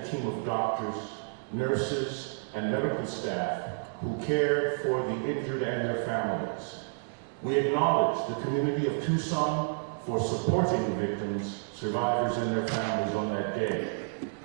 the team of doctors, nurses, and medical staff who cared for the injured and their families. We acknowledge the community of Tucson for supporting the victims, survivors, and their families on that day,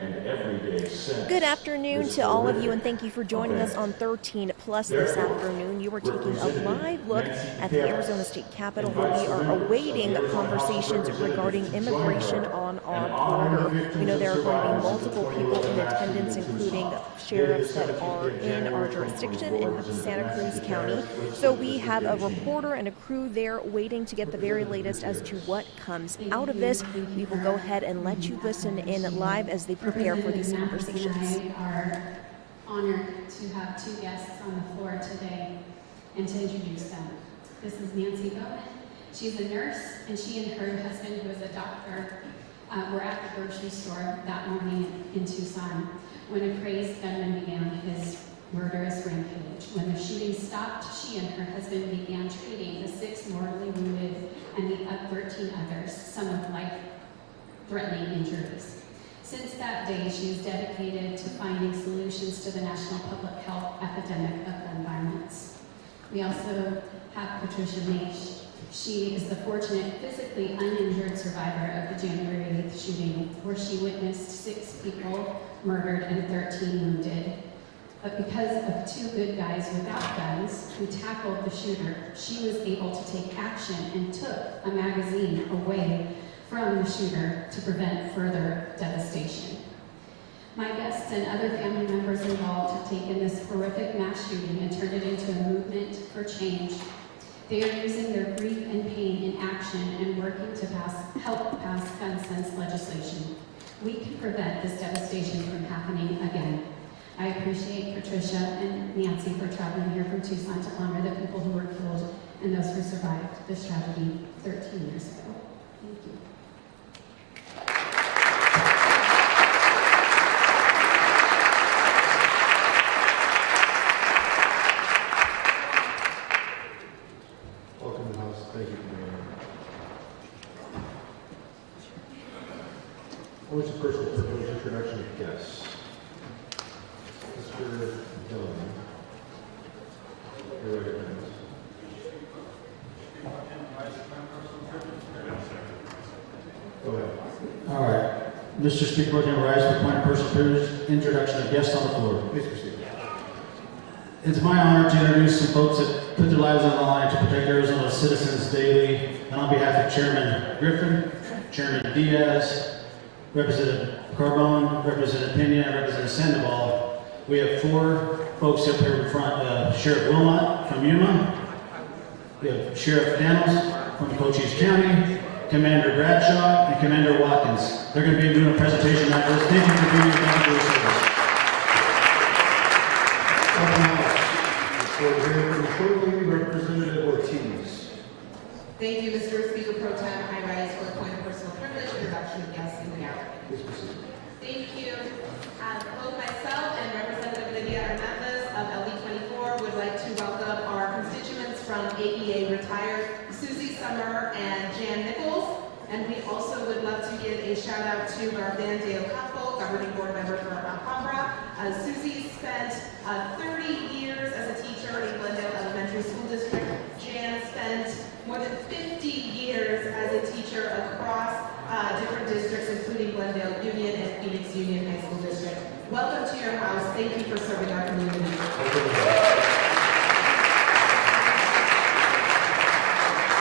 and every day since. Good afternoon to all of you, and thank you for joining us on 13 Plus this afternoon. You are taking a live look at the Arizona State Capitol, where we are awaiting conversations regarding immigration on our border. We know there are going to be multiple people in attendance, including sheriffs that are in our jurisdiction in Santa Cruz County. So we have a reporter and a crew there waiting to get the very latest as to what comes out of this. We will go ahead and let you listen in live as they prepare for these conversations. We are honored to have two guests on the floor today and to introduce them. This is Nancy Bowman. She's a nurse, and she and her husband, who is a doctor, were at the grocery store that morning in Tucson when a crazed gunman began his murderous rampage. When the shooting stopped, she and her husband began treating the 6 mortally wounded and the 13 others, some with life-threatening injuries. Since that day, she is dedicated to finding solutions to the national public health epidemic of gun violence. We also have Patricia Maish. She is the fortunate, physically uninjured survivor of the January 8th shooting, where she witnessed 6 people murdered and 13 wounded. But because of 2 good guys without guns who tackled the shooter, she was able to take action and took a magazine away from the shooter to prevent further devastation. My guests and other family members involved have taken this horrific mass shooting and turned it into a movement for change. They are using their grief and pain in action and working to help pass gun sense legislation. We can prevent this devastation from happening again. I appreciate Patricia and Nancy for traveling here from Tucson to honor the people who were killed and those who survived this tragedy 13 years ago. Thank you. Welcome to the House. Thank you for being here. What's your personal privilege introduction of guests? Mr. Dillon. You're right, friends. Go ahead. All right. Mr. Speaker, we're going to rise for point of personal privilege introduction of guests on the floor. Please proceed. It's my honor to introduce some folks that put their lives on the line to protect Arizona's citizens daily. And on behalf of Chairman Griffin, Chairman Diaz, Representative Carbone, Representative Pena, and Representative Sandoval, we have 4 folks up here in front. Sheriff Wilmot from Yuma. We have Sheriff Daniels from Cochise County, Commander Bradshaw, and Commander Watkins. They're going to be doing a presentation after this. Thank you for being here. Thank you for your service. Before hearing from the short lady, Representative Ortiz. Thank you, Mr. Speaker Pro Tem. I rise for a point of personal privilege introduction of guests in the gallery. Please proceed. Thank you. Both myself and Representative Lydia Hernandez of LD24 would like to welcome our constituents from AEA retired Susie Summer and Jan Nichols. And we also would love to give a shout out to Garvan de Ocampo, governing board member for Alhambra. Susie spent 30 years as a teacher in Glendale Elementary School District. Jan spent more than 50 years as a teacher across different districts, including Glendale Union and Phoenix Union High School District. Welcome to your house. Thank you for serving our community.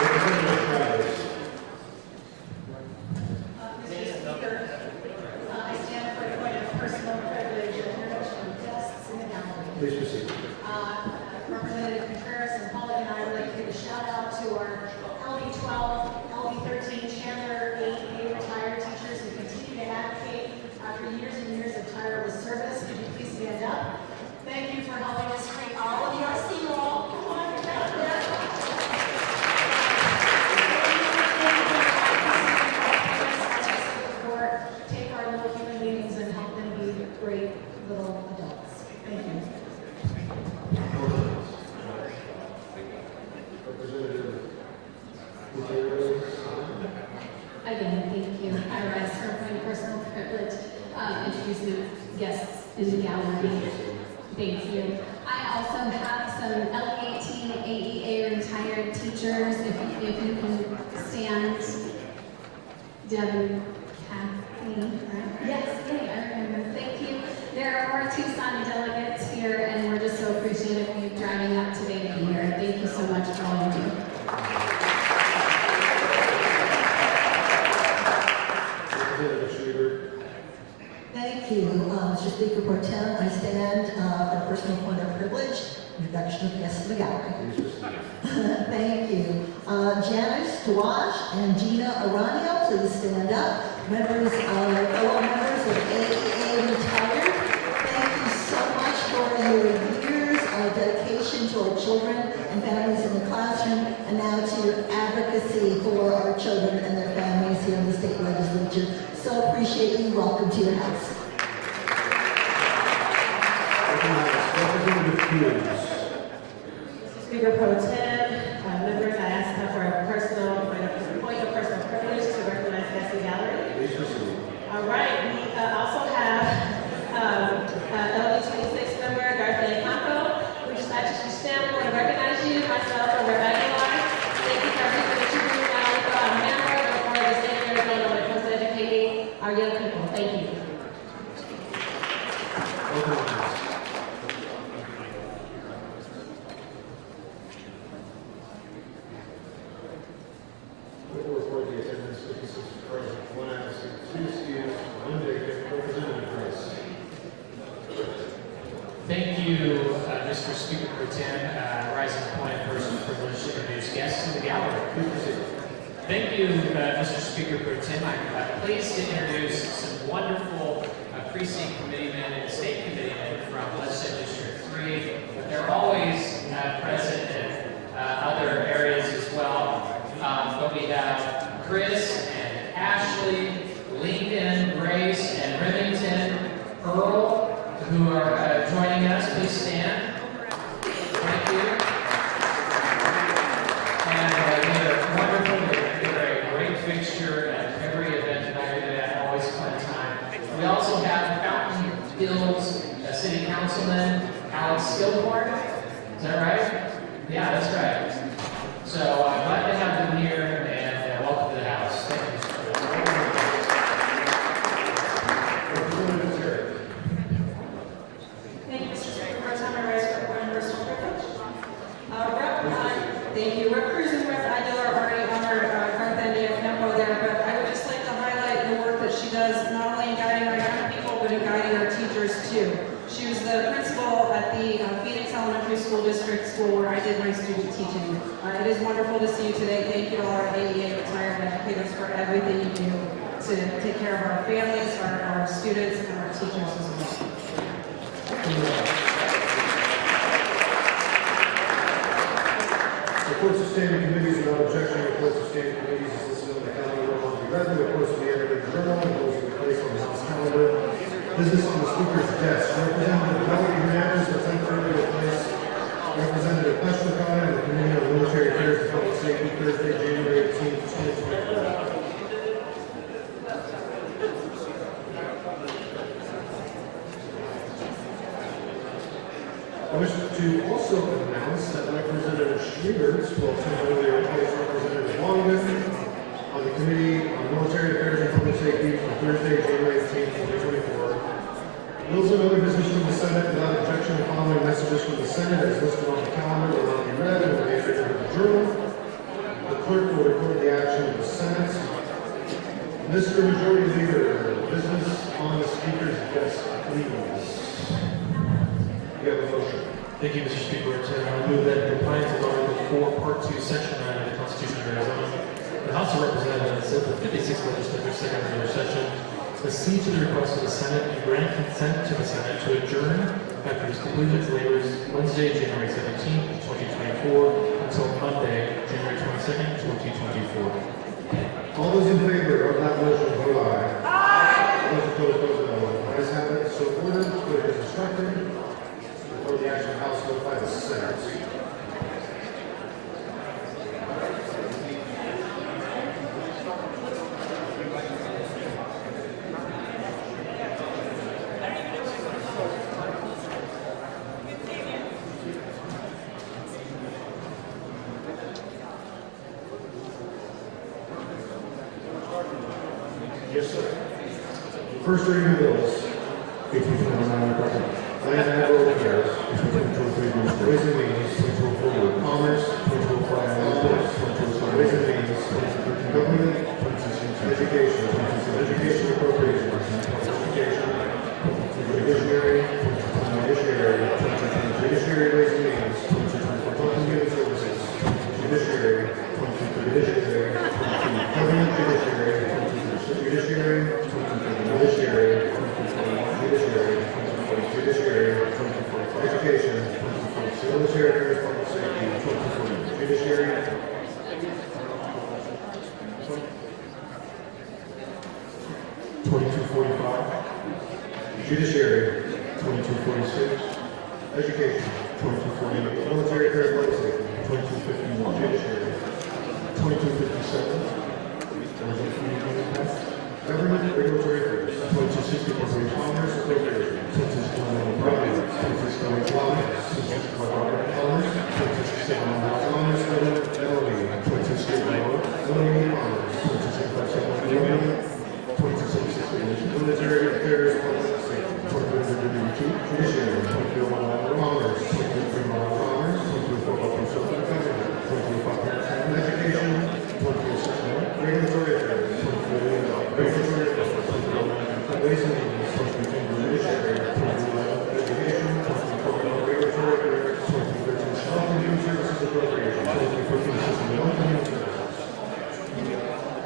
Representative Travis. Please proceed. Representative Contreras and Pollock and I would like to give a shout out to our LB12, LB13, Chandler, AEA retired teachers who continue to advocate after years and years of tireless service. Could you please stand up? Thank you for helping us train all of you. I see you all. Come on, get back there. Take our little human beings and help them be great little adults. Thank you. two guests in the gallery. Thank you. I also have some LE18 AEA retired teachers. If you can stand, Devin, Kathy, right? Yes, I remember. Thank you. There are more Tucson delegates here, and we're just so appreciative of you driving up today to be here. Thank you so much for all you do. Thank you, Mr. Speaker Pro Tem. I stand for personal point of privilege, introduction of guests in the gallery. Thank you. Janice Tawash and Gina Aranio, please stand up. Fellow members of AEA Retired, thank you so much for your years of dedication to our children and families in the classroom, and now to your advocacy for our children and their families here in the state legislature. So appreciate you. Welcome to your house. Speaker Pro Tem, members, I ask for a point of personal privilege to recognize guests in the gallery. All right, we also have LD26 member Garcia Campo. We just ask you to stand. We want to recognize you, myself, and Rev. Aguilar. Thank you for everything that you do now for our member and for the state of Arizona when it comes to educating our young people. Thank you. Thank you, Mr. Speaker Pro Tem. Rising point of personal privilege to introduce guests to the gallery. Thank you, Mr. Speaker Pro Tem. I'm pleased to introduce some wonderful precinct committeemen and state committeemen from Legislative District 3. They're always present in other areas as well. But we have Chris and Ashley, Lincoln, Grace, and Remington, Earl, who are joining us. Please stand. Thank you. And they're wonderful. They're a great fixture at every event tonight. They're always a fun time. We also have Fountain Hills City Councilman Alex Skillhorn. Is that right? Yeah, that's right. So I'm glad to have them here, and welcome to the House. Thank you. Thank you, Mr. Speaker Pro Tem. I rise for point of personal privilege. Thank you. Rep. Cruz and Rep. Aguilar already honored Garcia Campo there, but I would just like to highlight the work that she does, not only in guiding our young people, but in guiding our teachers too. She was the principal at the Phoenix Elementary School District School where I did my student teaching. It is wonderful to see you today. Thank you to all our AEA retired educators for everything you do to take care of our families, our students, and our teachers as well. Reports of standing committees without objection. Reports of standing committees is listed on the calendar. Will be read. The reports will be entered in the journal and those will be placed on the House calendar. Business on the Speaker's desk. Representative Melody Hernandez will temporarily replace Representative Peshkova in the Committee on Military Affairs and Public Safety Thursday, January 18, 2024. I wish to also announce that Representative Schmiegers will temporarily replace Representative Longman on the Committee on Military Affairs and Public Safety from Thursday, January 18, 2024. Bills and other business from the Senate without objection. The following messages from the Senate as listed on the calendar will not be read and will be entered into the journal. The clerk will record the action of the Senate. Mr. Majority Leader, business on the Speaker's desk, please. You have a motion. Thank you, Mr. Speaker. I move that in compliance with Article 4, Part 2, Section 9 of the Constitution of Arizona, the House of Representatives of the 56th Legislature, second regular session, accede to the request of the Senate and grant consent to the Senate to adjourn after its completion of labors Wednesday, January 17, 2024, until Monday, January 22nd, 2024. All those in favor of that motion, vote aye. Aye. Those opposed, vote no. Ayes have it, so ordered. Clerk is instructed. Before the action of the House, vote by the Senate. first reading of bills. Land and Agricultural Affairs. Ways and Means. Commerce. Ways and Means. Government. Education. Education appropriations. Judiciary. Judiciary Ways and Means. Health and Human Services. Judiciary. Government Judiciary. Judiciary. Education. Military Affairs, Public Safety. Judiciary. Judiciary. 2246. Education. 2248. Military Affairs, Public Safety. 2251. Judiciary. 2257. Government Regulatory Affairs. 2260. Commerce Appropriations. 2261. Military Affairs, Public Safety. Judiciary. Commerce. Education. Regulatory Affairs. Ways and Means. Judiciary. Education. Regulatory Affairs. Health and Human Services Appropriations.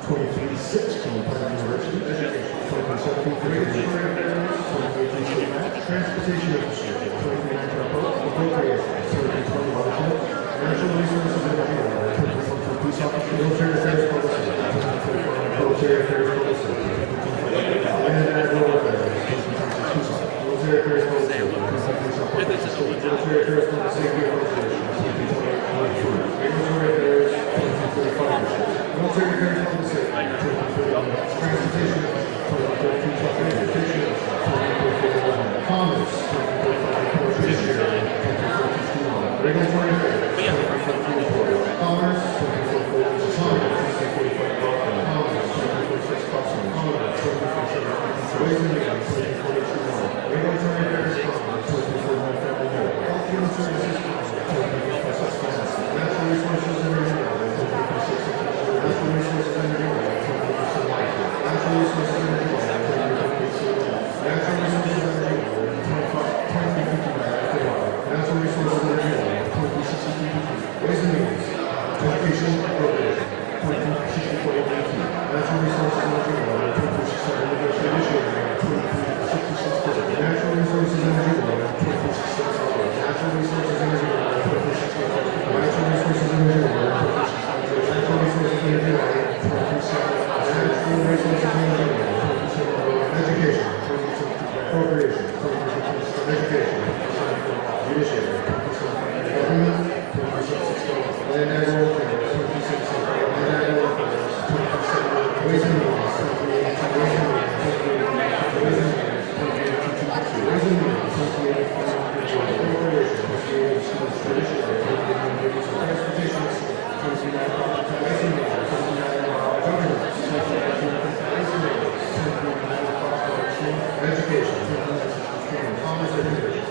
2316. Private University. Education. 2017. Regulatory Affairs. 2018. Transportation Infrastructure. 2019. Appropriations. 2020. Natural Resources and Energy. 2022. Police Officer. Military Affairs, Public Safety. 2024. Military Affairs, Public Safety. Land and Agricultural Affairs. 2026. Military Affairs, Public Safety. Military Affairs, Public Safety Appropriations. 2024. Regulatory Affairs. 2035. Military Affairs, Public Safety. 2031. Transportation. 2032. Commerce. 2045. Judiciary. 2041. Regulatory Affairs. 2044. Commerce. 2044. Ways and Means, 2042. Regulatory Affairs, Commerce, 2041. Family Health. Health Human Services, Commerce, 2046. Natural Resources and Energy, 2046. Natural Resources and Energy, 2046. Natural Resources and Energy, 2046. Natural Resources and Energy, 2359. Natural Resources and Energy, 2063. Ways and Means, Education Appropriation, 2064. Natural Resources and Energy, 2067. Judiciary, 2366. Natural Resources and Energy, 2066. Natural Resources and Energy, 2066. Natural Resources and Energy, 2066. Natural Resources and Energy, 2067. Natural Resources and Energy, 2067. Education, 2062. Appropriation, 2062. Education, 2064. Judiciary, 2067. Government, 2066. Land and Agricultural Affairs, 2066. Land and Agricultural Affairs, 2067. Ways and Means, 2028. Education, 2016. Commerce Education.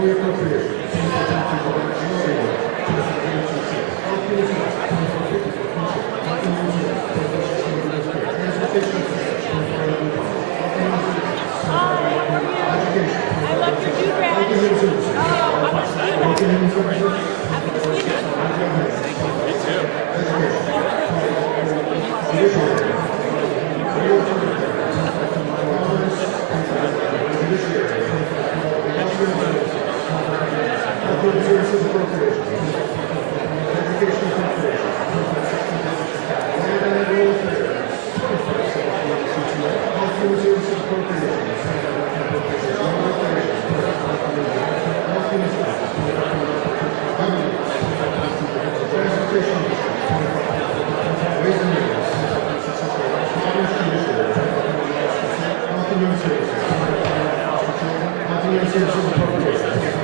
only appropriation. I love your new badge. Oh, how much Services appropriation. Education appropriation. Land and rural affairs. Health human services appropriation. Transportation. Ways and means. Commerce judiciary. Health and human services. Health and human services appropriation.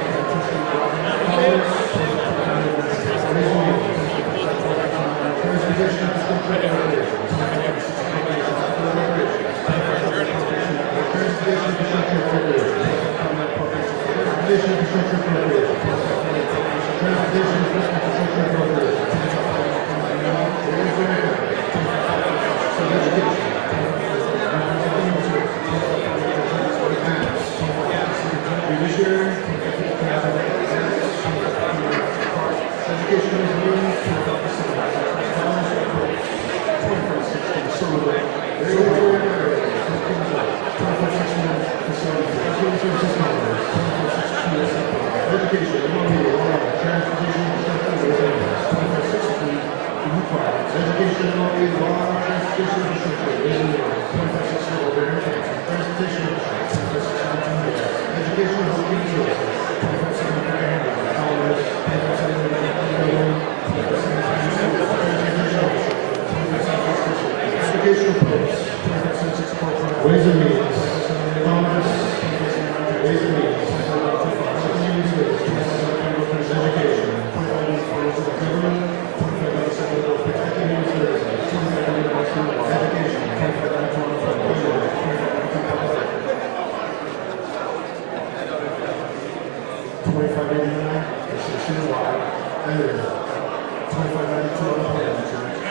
Ways and means. Commerce. Ways and means. Education. Government. Protecting human services. Education. 2589. This is citywide. Energy. 2592 on the plan.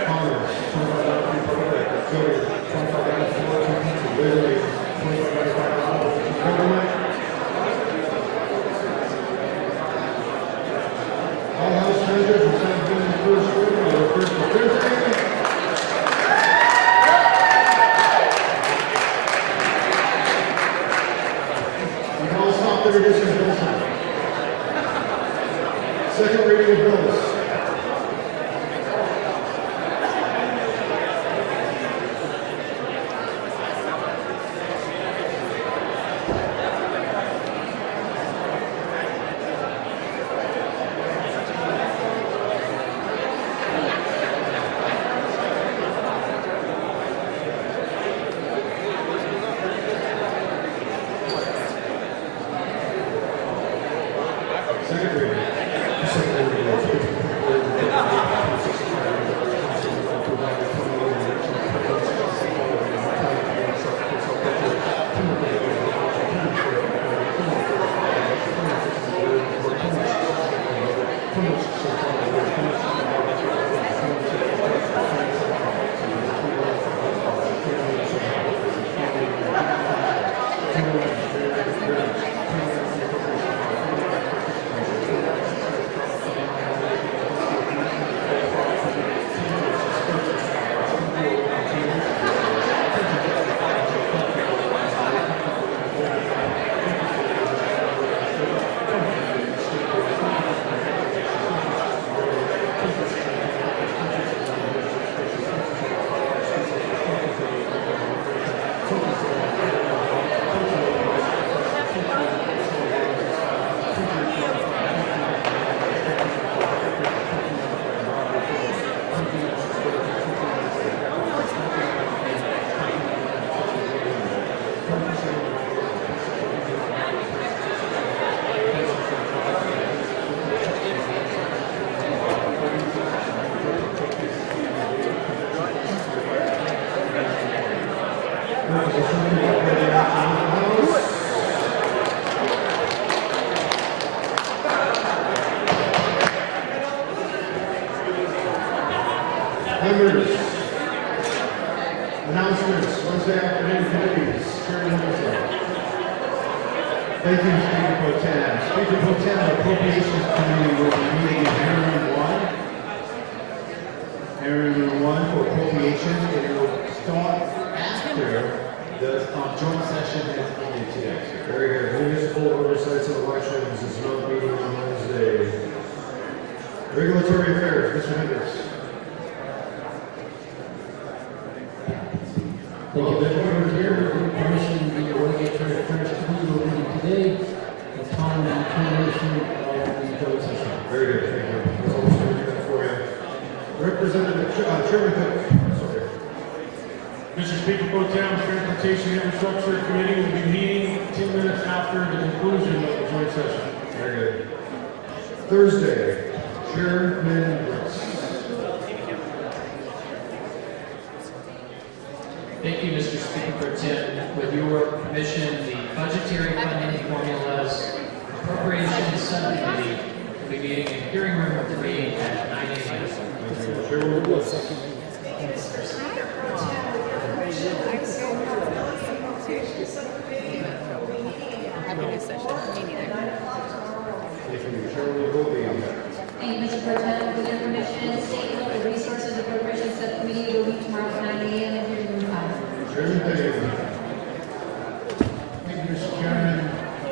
Commerce. 2593 public records. Government. 2594 government. All house managers will sign in the first reading on the first of Thursday. You can all stop introducing bills. Second reading of bills. Second reading. Thank you, Speaker Pro Tem. Speaker Pro Tem, the Appropriations Committee will be meeting in Hearing Room 1. Hearing Room 1 for appropriations, and it will start after the joint session has ended today. Very good. Municipal oversights of elections is not meeting on Wednesday. Regulatory affairs, Mr. Hendricks. Thank you, Mr. Chairman. Here, with permission, the regulatory affairs committee will meet today upon the termination of the joint session. Very good, thank you. We're almost going to do that for you. Representative, Chairman Cook. Sorry. Mr. Speaker Pro Tem, the Transportation and Infrastructure Committee will be meeting 10 minutes after the conclusion of the joint session. Very good. Thursday, Chairman Brooks. Thank you, Mr. Speaker Pro Tem. With your permission, the budgetary funding formulas appropriations subcommittee will be meeting in hearing room 3 at 9 a.m. Chairman Brooks. Thank you, Mr. Speaker Pro Tem. With your permission, I will go with the Policy Negotiation Subcommittee will be meeting at 9 o'clock tomorrow. Thank you, Chairman Goldie. Thank you, Mr. Pro Tem. With your permission, State and Local Resources Appropriations Subcommittee will meet tomorrow at 9 a.m. in hearing room 5. Chairman Daly. Thank you, Mr. Chairman.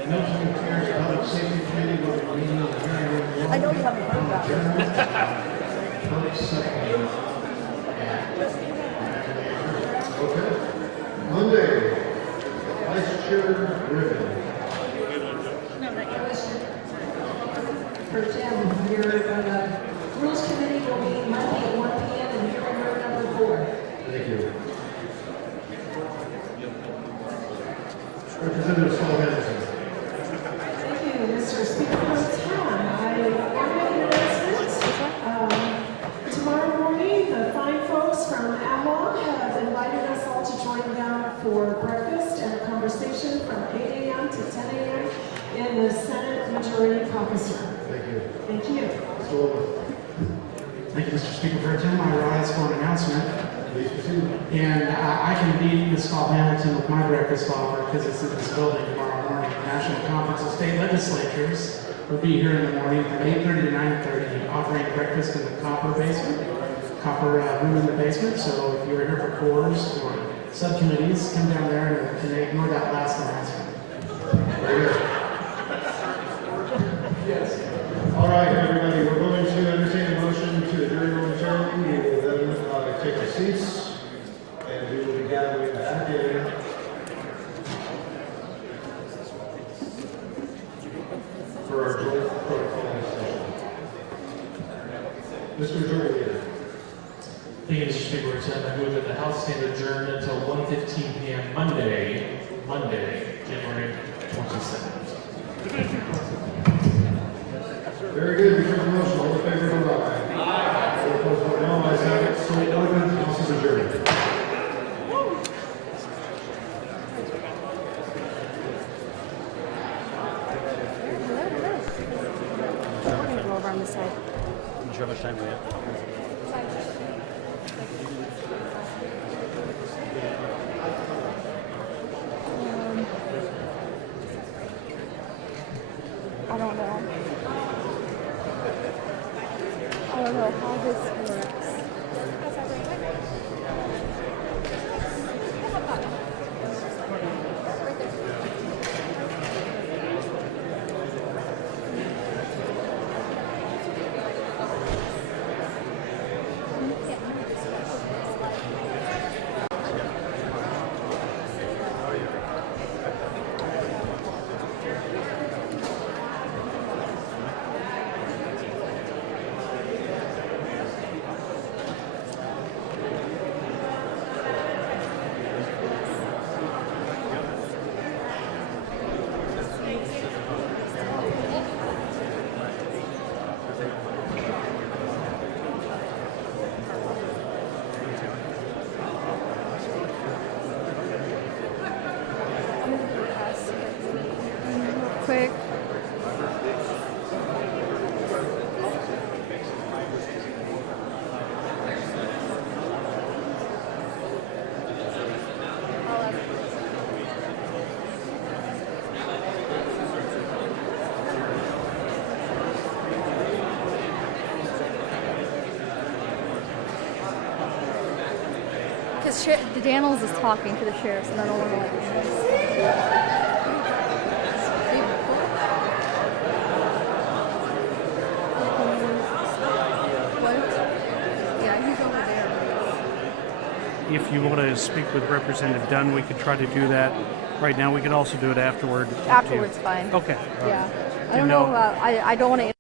Military Affairs and Public Safety Committee will be meeting in hearing room 1. I know you haven't heard about it. Public Safety. Okay. Monday, Vice Chair Griffin. For Tim, your Rules Committee will be Monday at 1 p.m. in hearing room number 4. Thank you. Representative Saul Henderson. Thank you, Mr. Speaker Pro Tem. I am an announcement. Tomorrow morning, the fine folks from AMLA have invited us all to join them for breakfast and a conversation from 8 a.m. to 10 a.m. in the Senate Majority Caucus Room. Thank you. Thank you. Mr. Wilbur. Thank you, Mr. Speaker Pro Tem. I rise for an announcement. Please proceed. And I can beat Ms. Paul Hamilton with my breakfast offer because it's in this building tomorrow morning. The National Conference of State Legislatures will be here in the morning from 8:30 to 9:30, offering breakfast in the copper room in the basement. So if you're here for cores or subcommittees, come down there and ignore that last announcement. Very good. Yes. All right, everybody, we're going to entertain a motion to adjourn momentarily. We will then take our seats, and we will be gathering back in. For our joint protocol session. Mr. Majority Leader. Thank you, Mr. Speaker Pro Tem. I move that the House stand adjourned until 1:15 p.m. Monday, January 22nd. Very good. You've heard the motion. All in favor, vote aye. Aye. All opposed, vote no. Ayes have it. So ordered. House is adjourned. I'm going to go around this side. I'm not sure how much time we have. I don't know. I don't know how this works. the Daniels is talking to the sheriffs, and I don't want to like What? Yeah, he's over there. If you want to speak with Representative Dunn, we could try to do that right now. We could also do it afterward. Afterwards, fine. Okay. Yeah. I don't know. I don't want to.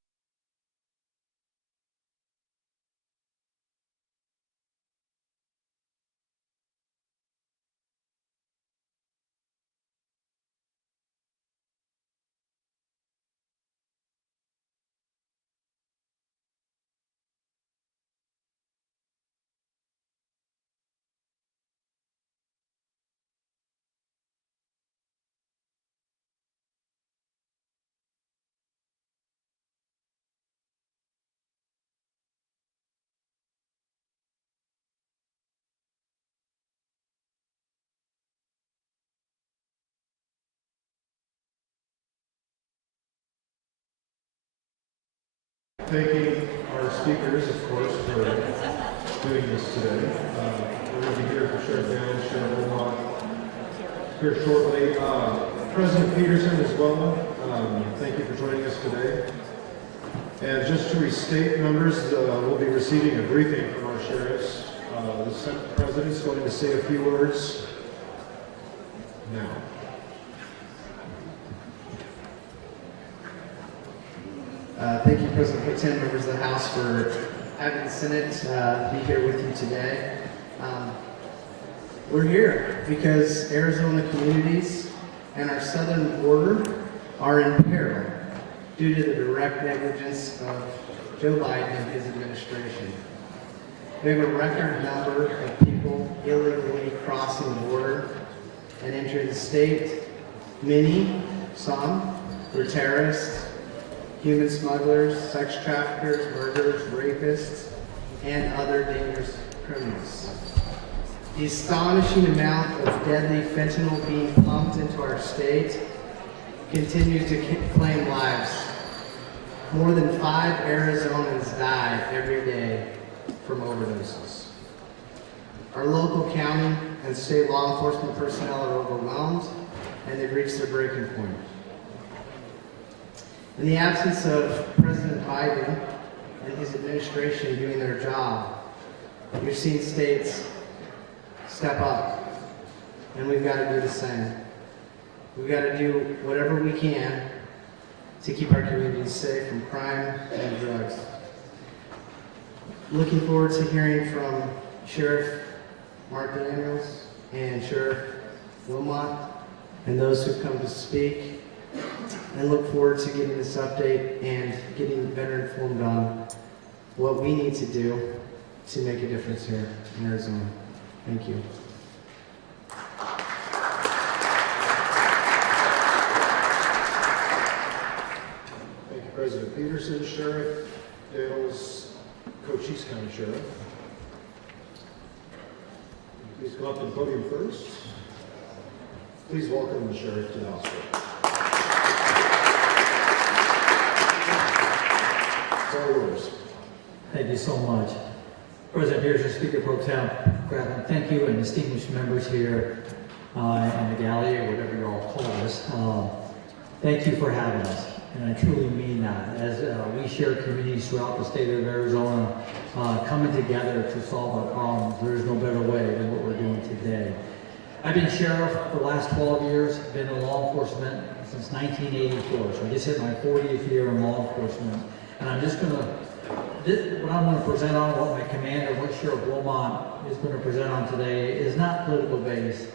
Thanking our speakers, of course, for doing this today. We're going to be here for Sheriff Daniels, Sheriff Wilmot here shortly. President Peterson as well, thank you for joining us today. And just to restate, members, we'll be receiving a briefing from our sheriffs. The Senate President's going to say a few words now. Thank you, President Pro Tem, members of the House, for having the Senate be here with you today. We're here because Arizona communities and our southern border are in peril due to the direct negligence of Joe Biden and his administration. We have a record number of people illegally crossing the border and entering the state. Some, were terrorists, human smugglers, sex traffickers, murderers, rapists, and other dangerous criminals. The astonishing amount of deadly fentanyl being pumped into our state continues to claim lives. More than 5 Arizonans die every day from overdoses. Our local, county, and state law enforcement personnel are overwhelmed, and they've reached their breaking point. In the absence of President Biden and his administration doing their job, you're seeing states step up, and we've got to do the same. We've got to do whatever we can to keep our communities safe from crime and drugs. Looking forward to hearing from Sheriff Mark Daniels and Sheriff Wilmot and those who've come to speak, and look forward to getting this update and getting better informed on what we need to do to make a difference here in Arizona. Thank you. Thank you, President Peterson. Sheriff Daniels, Cochise County Sheriff. Please come up to the podium first. Please welcome the Sheriff to the House. It's all yours. Thank you so much. President Peterson, Speaker Pro Tem, thank you, and distinguished members here in the gallery, or whatever you all call this. Thank you for having us, and I truly mean that. As we share communities throughout the state of Arizona, coming together to solve our problems, there is no better way than what we're doing today. I've been sheriff for the last 12 years, been in law enforcement since 1984, so I just hit my 40th year in law enforcement, and I'm just going to what I'm going to present on, what my commander, what Sheriff Wilmot is going to present on today, is not political based,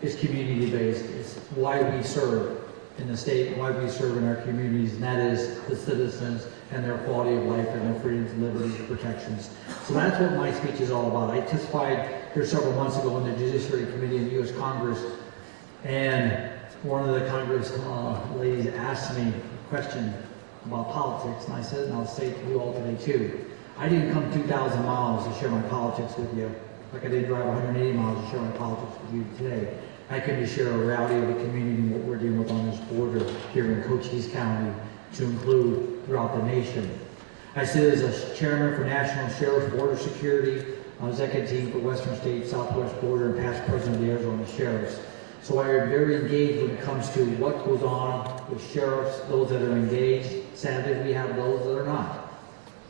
it's community based. It's why we serve in the state, why we serve in our communities, and that is the citizens and their quality of life and their freedoms, liberties, and protections. So that's what my speech is all about. I testified here several months ago in the Judiciary Committee in the U.S. Congress, and one of the Congress ladies asked me a question about politics, and I said, and I'll say to you all today too, I didn't come 2,000 miles to share my politics with you, like I didn't drive 180 miles to share my politics with you today. I came to share a reality of the community and what we're dealing with on this border here in Cochise County, to include throughout the nation. I sit as a chairman for National Sheriff's Border Security executive team for Western State, Southwest Border, and past president of the Arizona Sheriffs. So I am very engaged when it comes to what goes on with sheriffs, those that are engaged. Sadly, we have those that are not,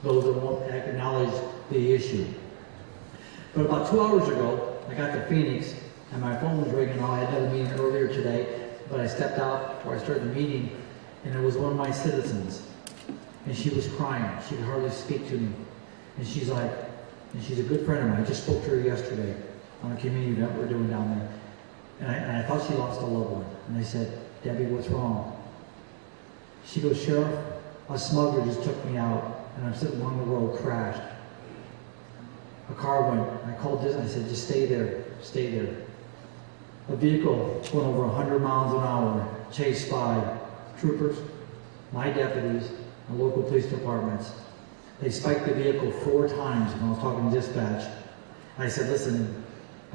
those that won't acknowledge the issue. But about 2 hours ago, I got to Phoenix, and my phone was ringing. I had another meeting earlier today, but I stepped out before I started the meeting, and it was one of my citizens. And she was crying. She could hardly speak to me. And she's like, and she's a good friend of mine. I just spoke to her yesterday on a community event we're doing down there. And I thought she lost a loved one. And I said, Debbie, what's wrong? She goes, Sheriff, a smuggler just took me out, and I'm sitting along the road, crashed. A car went. I called this, I said, just stay there, stay there. A vehicle went over 100 miles an hour, chased by troopers, my deputies, and local police departments. They spiked the vehicle 4 times when I was talking to dispatch. I said, listen,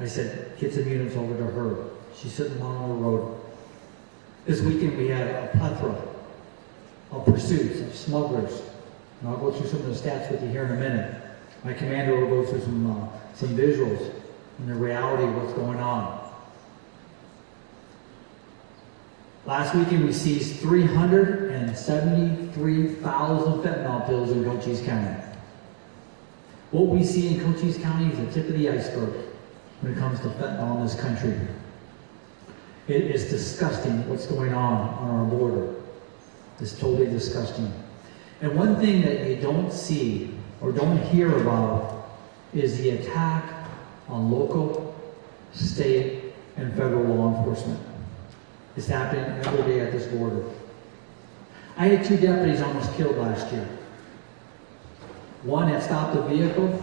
I said, get some units over to her. She's sitting along the road. This weekend we had a plethora of pursuits of smugglers. And I'll go through some of the stats with you here in a minute. My commander will go through some visuals and the reality of what's going on. Last weekend we seized 373,000 fentanyl pills in Cochise County. What we see in Cochise County is the tip of the iceberg when it comes to fentanyl in this country. It is disgusting what's going on our border. It's totally disgusting. And one thing that you don't see or don't hear about is the attack on local, state, and federal law enforcement. It's happening every day at this border. I had 2 deputies almost killed last year. One had stopped a vehicle.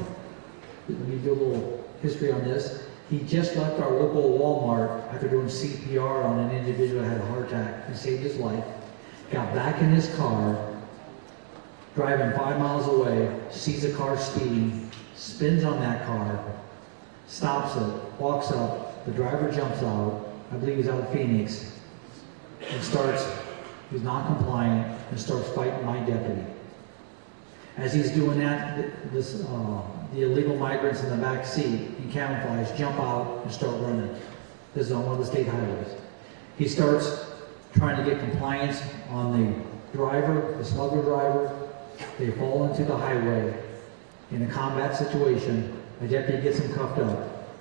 Let me do a little history on this. He just left our local Walmart after doing CPR on an individual that had a heart attack and saved his life. Got back in his car, driving 5 miles away, sees a car speeding, spins on that car, stops it, walks up, the driver jumps out, I believe he's out of Phoenix, and he's non-compliant, and starts fighting my deputy. As he's doing that, the illegal migrants in the back seat in camouflage jump out and start running. This is on one of the state highways. He starts trying to get compliance on the driver, the smuggler driver. They fall into the highway. In a combat situation, a deputy gets him cuffed up,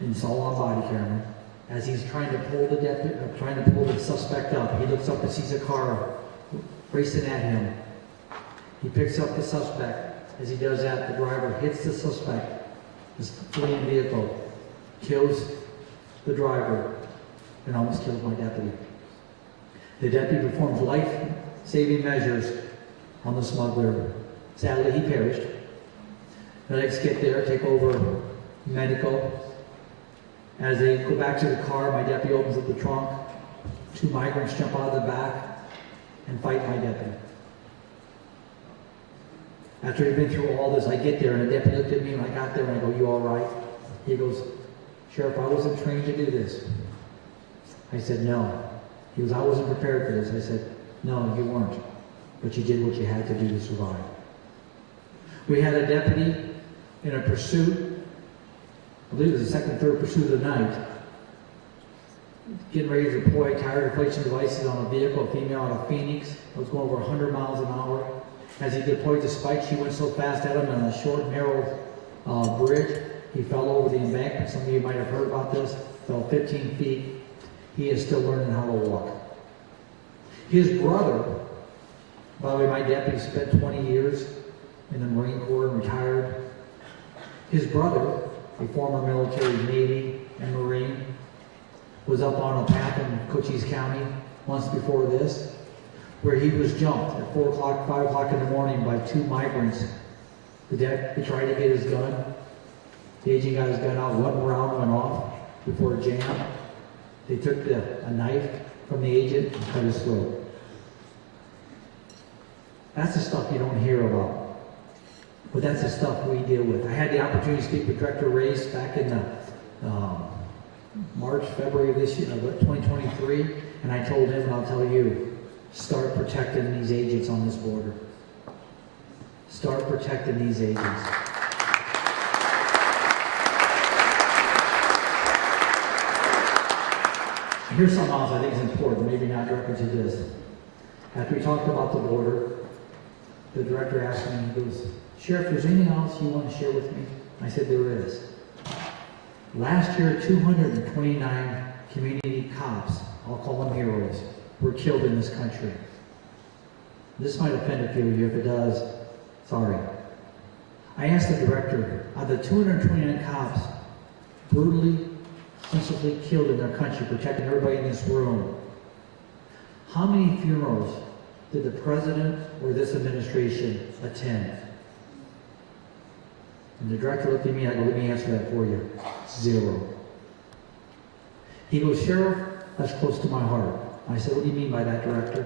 and it's all on body camera. As he's trying to pull the suspect up, he looks up and sees a car racing at him. He picks up the suspect. As he does that, the driver hits the suspect, this fleeing vehicle, kills the driver, and almost kills my deputy. The deputy performs life-saving measures on the smuggler. Sadly, he perished. Medics get there, take over medical. As they go back to the car, my deputy opens up the trunk. 2 migrants jump out of the back and fight my deputy. After he'd been through all this, I get there, and the deputy looked at me when I got there, and I go, you all right? He goes, Sheriff, I wasn't trained to do this. I said, no. He goes, I wasn't prepared for this. I said, no, you weren't. But you did what you had to do to survive. We had a deputy in a pursuit, I believe it was the second, third pursuit of the night, getting ready to deploy tire deflation devices on a vehicle, a female out of Phoenix. It was going over 100 miles an hour. As he deployed the spike, she went so fast at him on a short, narrow bridge. He fell over the embankment. Some of you might have heard about this. Fell 15 feet. He is still learning how to walk. His brother, by the way, my deputy spent 20 years in the Marine Corps and retired. His brother, a former military Navy and Marine, was up on a path in Cochise County months before this, where he was jumped at 4 o'clock, 5 o'clock in the morning by 2 migrants. He tried to get his gun. The agent got his gun out. 1 round went off before it jammed. They took a knife from the agent and cut his throat. That's the stuff you don't hear about. But that's the stuff we deal with. I had the opportunity to speak with Director Reyes back in March, February of this year, 2023, and I told him, and I'll tell you, start protecting these agents on this border. Start protecting these agents. here's something else I think is important, maybe not directly to this. After we talked about the border, the director asked me, he goes, Sheriff, is there anything else you want to share with me? I said, there is. Last year, 229 community cops, I'll call them heroes, were killed in this country. This might offend a few of you. If it does, sorry. I asked the director, of the 229 cops brutally, senselessly killed in their country, protecting everybody in this room, how many funerals did the president or this administration attend? And the director looked at me, I go, let me answer that for you. 0. He goes, Sheriff, that's close to my heart. I said, what do you mean by that, Director?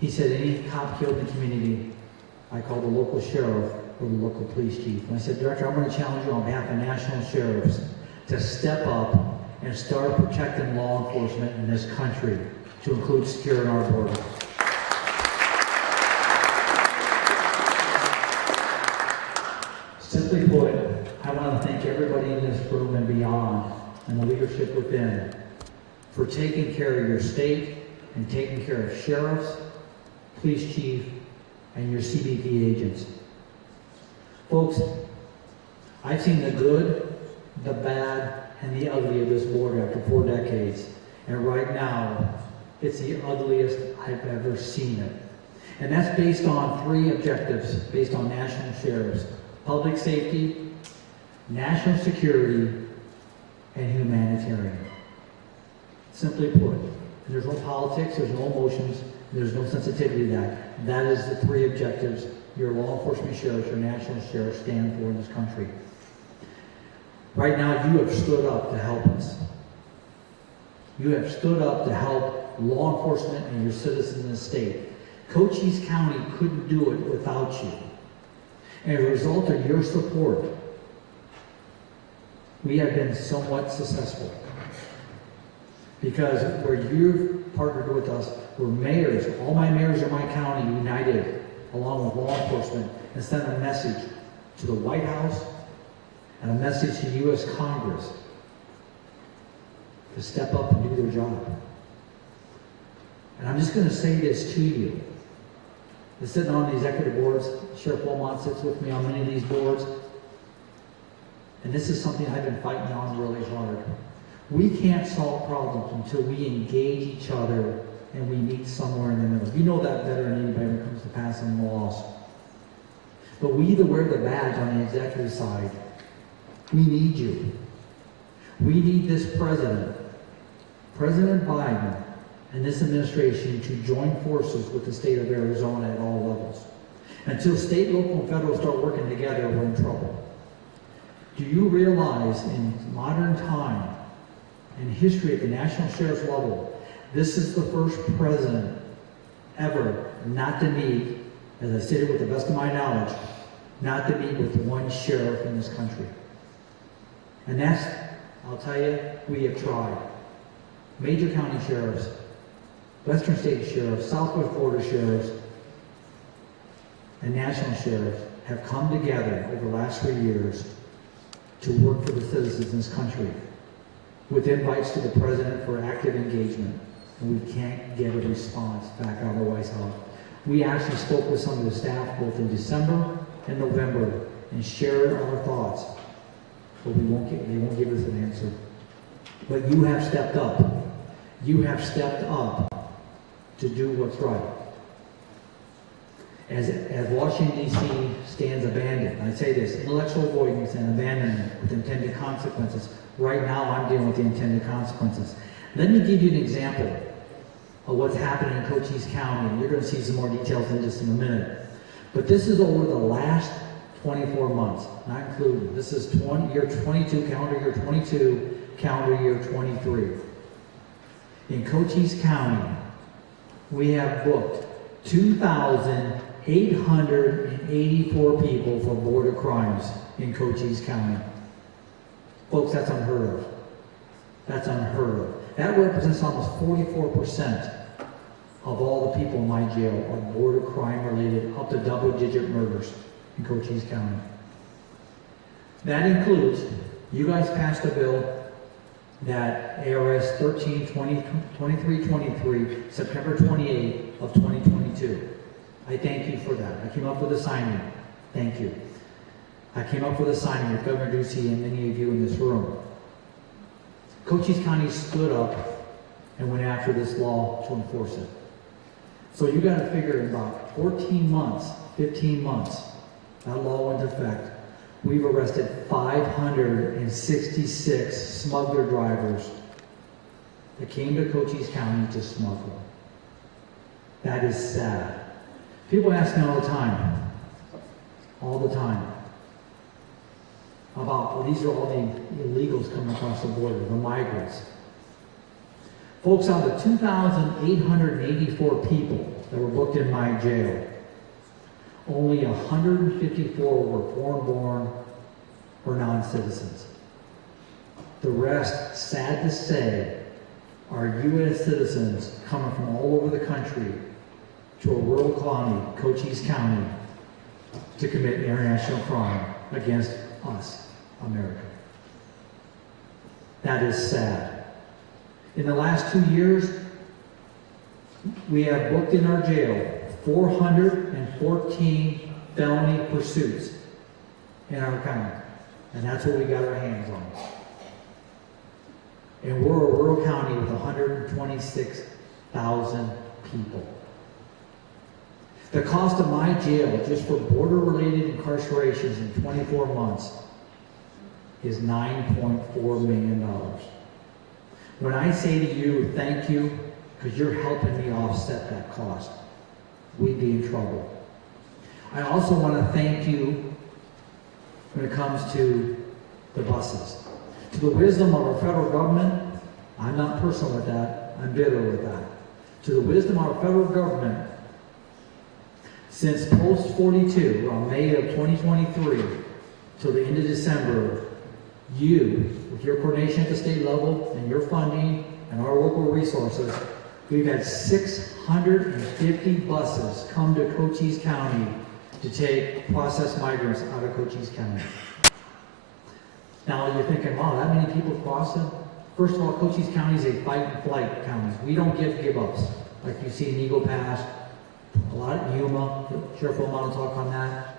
He said, any cop killed in the community, I call the local sheriff or the local police chief. And I said, Director, I'm going to challenge you on behalf of national sheriffs to step up and start protecting law enforcement in this country, to include securing our border. Simply put, I want to thank everybody in this room and beyond, and the leadership within, for taking care of your state and taking care of sheriffs, police chief, and your CBP agents. Folks, I've seen the good, the bad, and the ugly of this border after 4 decades, and right now, it's the ugliest I've ever seen it. And that's based on 3 objectives, based on national sheriffs: public safety, national security, and humanitarian. Simply put, there's no politics, there's no emotions, there's no sensitivity to that. That is the 3 objectives your law enforcement sheriffs, your national sheriffs stand for in this country. Right now, you have stood up to help us. You have stood up to help law enforcement and your citizens in the state. Cochise County couldn't do it without you. And as a result of your support, we have been somewhat successful. Because where you've partnered with us, where mayors, all my mayors in my county united, along with law enforcement, and sent a message to the White House and a message to U.S. Congress to step up and do their job. And I'm just going to say this to you. I'm sitting on the executive boards. Sheriff Wilmot sits with me on many of these boards. And this is something I've been fighting on really hard. We can't solve problems until we engage each other and we meet somewhere in the middle. You know that better than anybody when it comes to passing laws. But we either wear the badge on the executive side. We need you. We need this president, President Biden, and this administration to join forces with the state of Arizona at all levels. Until state, local, and federal start working together, we're in trouble. Do you realize in modern time, in history at the national sheriff's level, this is the first president ever not to meet, as I stated with the best of my knowledge, not to meet with one sheriff in this country. And that's, I'll tell you, we have tried. Major county sheriffs, Western state sheriffs, Southwest border sheriffs, and national sheriffs have come together over the last 3 years to work for the citizens in this country, with invites to the president for active engagement, and we can't get a response back out of the White House. We actually spoke with some of the staff both in December and November and shared our thoughts, but they won't give us an answer. But you have stepped up. You have stepped up to do what's right. As Washington, D.C. stands abandoned, I say this, intellectual avoidance and abandonment with intended consequences. Right now, I'm dealing with the intended consequences. Let me give you an example of what's happening in Cochise County, and you're going to see some more details in just in a minute. But this is over the last 24 months, not including. This is year 22, calendar year 22, calendar year 23. In Cochise County, we have booked 2,884 people for border crimes in Cochise County. Folks, that's unheard of. That's unheard of. That represents almost 44% of all the people in my jail are border crime related, up to double-digit murders in Cochise County. That includes, you guys passed a bill that ARS 13-2323, September 28th of 2022. I thank you for that. I came up with a signing. Thank you. I came up with a signing with Governor Ducey and many of you in this room. Cochise County stood up and went after this law to enforce it. So you got to figure in about 14 months, 15 months, that law went into effect. We've arrested 566 smuggler drivers that came to Cochise County to smuggle. That is sad. People ask me all the time, about, well, these are all the illegals coming across the border, the migrants. Folks, out of the 2,884 people that were booked in my jail, only 154 were foreign-born or non-citizens. The rest, sad to say, are U.S. citizens coming from all over the country to a rural colony, Cochise County, to commit international crime against us, America. That is sad. In the last 2 years, we have booked in our jail 414 felony pursuits in our county. And that's what we got our hands on. And we're a rural county with 126,000 people. The cost of my jail, just for border-related incarcerations in 24 months, is $9.4 million. When I say to you, thank you, because you're helping me offset that cost, we'd be in trouble. I also want to thank you when it comes to the buses. To the wisdom of our federal government, I'm not personal with that, I'm bitter with that. To the wisdom of our federal government, since post 42, on May of 2023, till the end of December, you, with your coordination at the state level and your funding and our local resources, we've had 650 buses come to Cochise County to take processed migrants out of Cochise County. Now you're thinking, wow, that many people crossing? First of all, Cochise County is a fight and flight county. We don't give ups like you see in Eagle Pass, a lot in Yuma. Sheriff Wilmot will talk on that.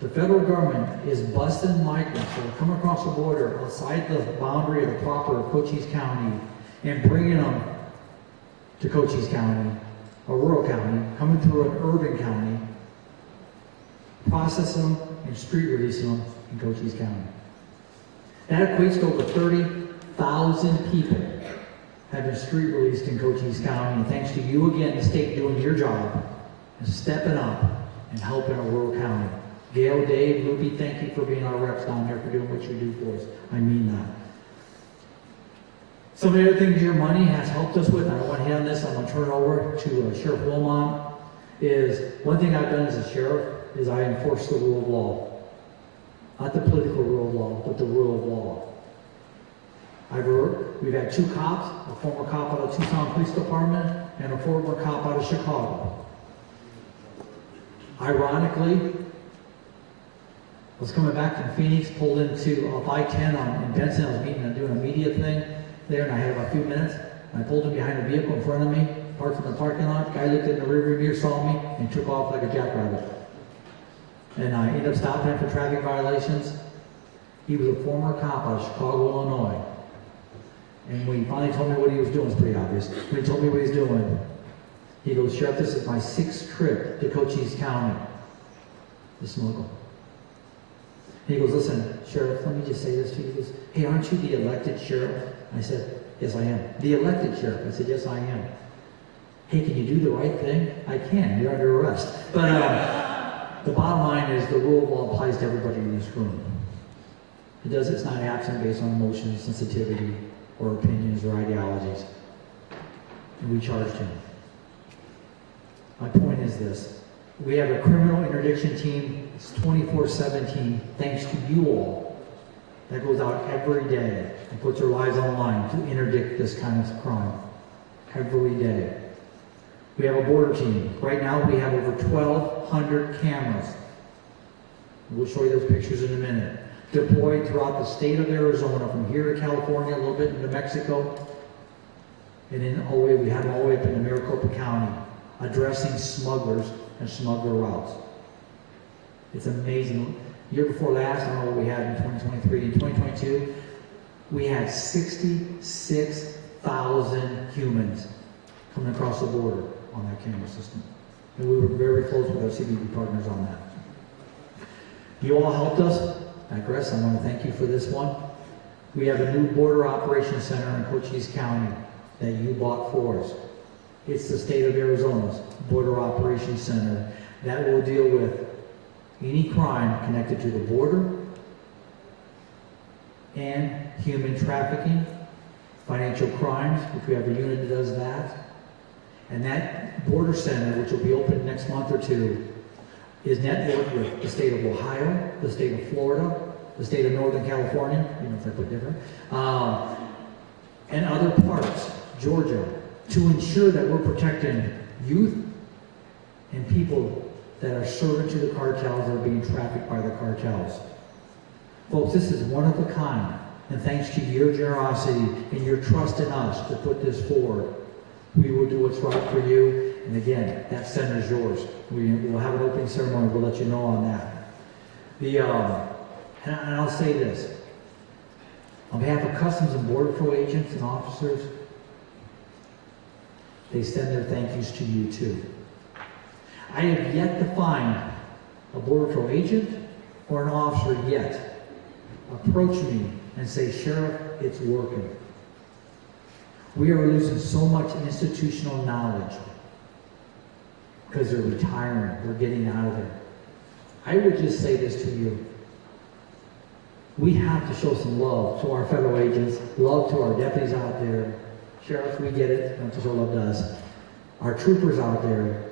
The federal government is busting migrants that have come across the border outside the boundary of the proper of Cochise County and bringing them to Cochise County, a rural county, coming through an urban county, processing them and street releasing them in Cochise County. That equates to over 30,000 people have been street released in Cochise County, and thanks to you again, the state, doing your job and stepping up and helping a rural county. Gail, Dave, Ruby, thank you for being our reps down there, for doing what you do for us. I mean that. Some of the other things your money has helped us with, and I don't want to hit on this, I'm going to turn it over to Sheriff Wilmot, is one thing I've done as a sheriff is I enforce the rule of law. Not the political rule of law, but the rule of law. We've had 2 cops, a former cop out of Tucson Police Department and a former cop out of Chicago. Ironically, I was coming back from Phoenix, pulled into I-10 in Benson. I was doing a media thing there, and I had about a few minutes. And I pulled him behind a vehicle in front of me, parked in the parking lot. Guy looked in the rearview mirror, saw me, and took off like a jackrabbit. And I ended up stopping him for traffic violations. He was a former cop out of Chicago, Illinois. And when he finally told me what he was doing, it's pretty obvious. When he told me what he's doing, he goes, Sheriff, this is my 6th trip to Cochise County to smuggle. He goes, listen, Sheriff, let me just say this to you. He goes, hey, aren't you the elected sheriff? I said, yes, I am. The elected sheriff? I said, yes, I am. Hey, can you do the right thing? I can. You're under arrest. But the bottom line is the rule of law applies to everybody in this room. It's not absent based on emotion, sensitivity, or opinions or ideologies. And we charged him. My point is this. We have a criminal interdiction team. It's 24/7 team, thanks to you all, that goes out every day and puts their lives on the line to interdict this kind of crime. Every day. We have a border team. Right now we have over 1,200 cameras. We'll show you those pictures in a minute. deployed throughout the state of Arizona, from here to California, a little bit into Mexico, and then all the way, we had them all the way up into Maricopa County, addressing smugglers and smuggler routes. It's amazing. Year before last, I don't know what we had in 2023. In 2022, we had 66,000 humans coming across the border on that camera system. And we were very close with our CBP partners on that. You all helped us. I digress. I want to thank you for this one. We have a new border operations center in Cochise County that you bought for us. It's the state of Arizona's border operations center that will deal with any crime connected to the border and human trafficking, financial crimes, which we have a unit that does that. And that border center, which will be open next month or two, is networked with the state of Ohio, the state of Florida, the state of Northern California, you know if I put different, and other parts, Georgia, to ensure that we're protecting youth and people that are serving to the cartels or being trafficked by the cartels. Folks, this is one of a kind, and thanks to your generosity and your trust in us to put this forward, we will do what's right for you. And again, that center is yours. We'll have an opening ceremony. We'll let you know on that. And I'll say this. On behalf of Customs and Border Patrol agents and officers, they send their thank yous to you too. I have yet to find a Border Patrol agent or an officer yet approach me and say, Sheriff, it's working. We are losing so much institutional knowledge because they're retiring, they're getting out of there. I would just say this to you. We have to show some love to our federal agents, love to our deputies out there. Sheriffs, we get it, not to show love to us. Our troopers out there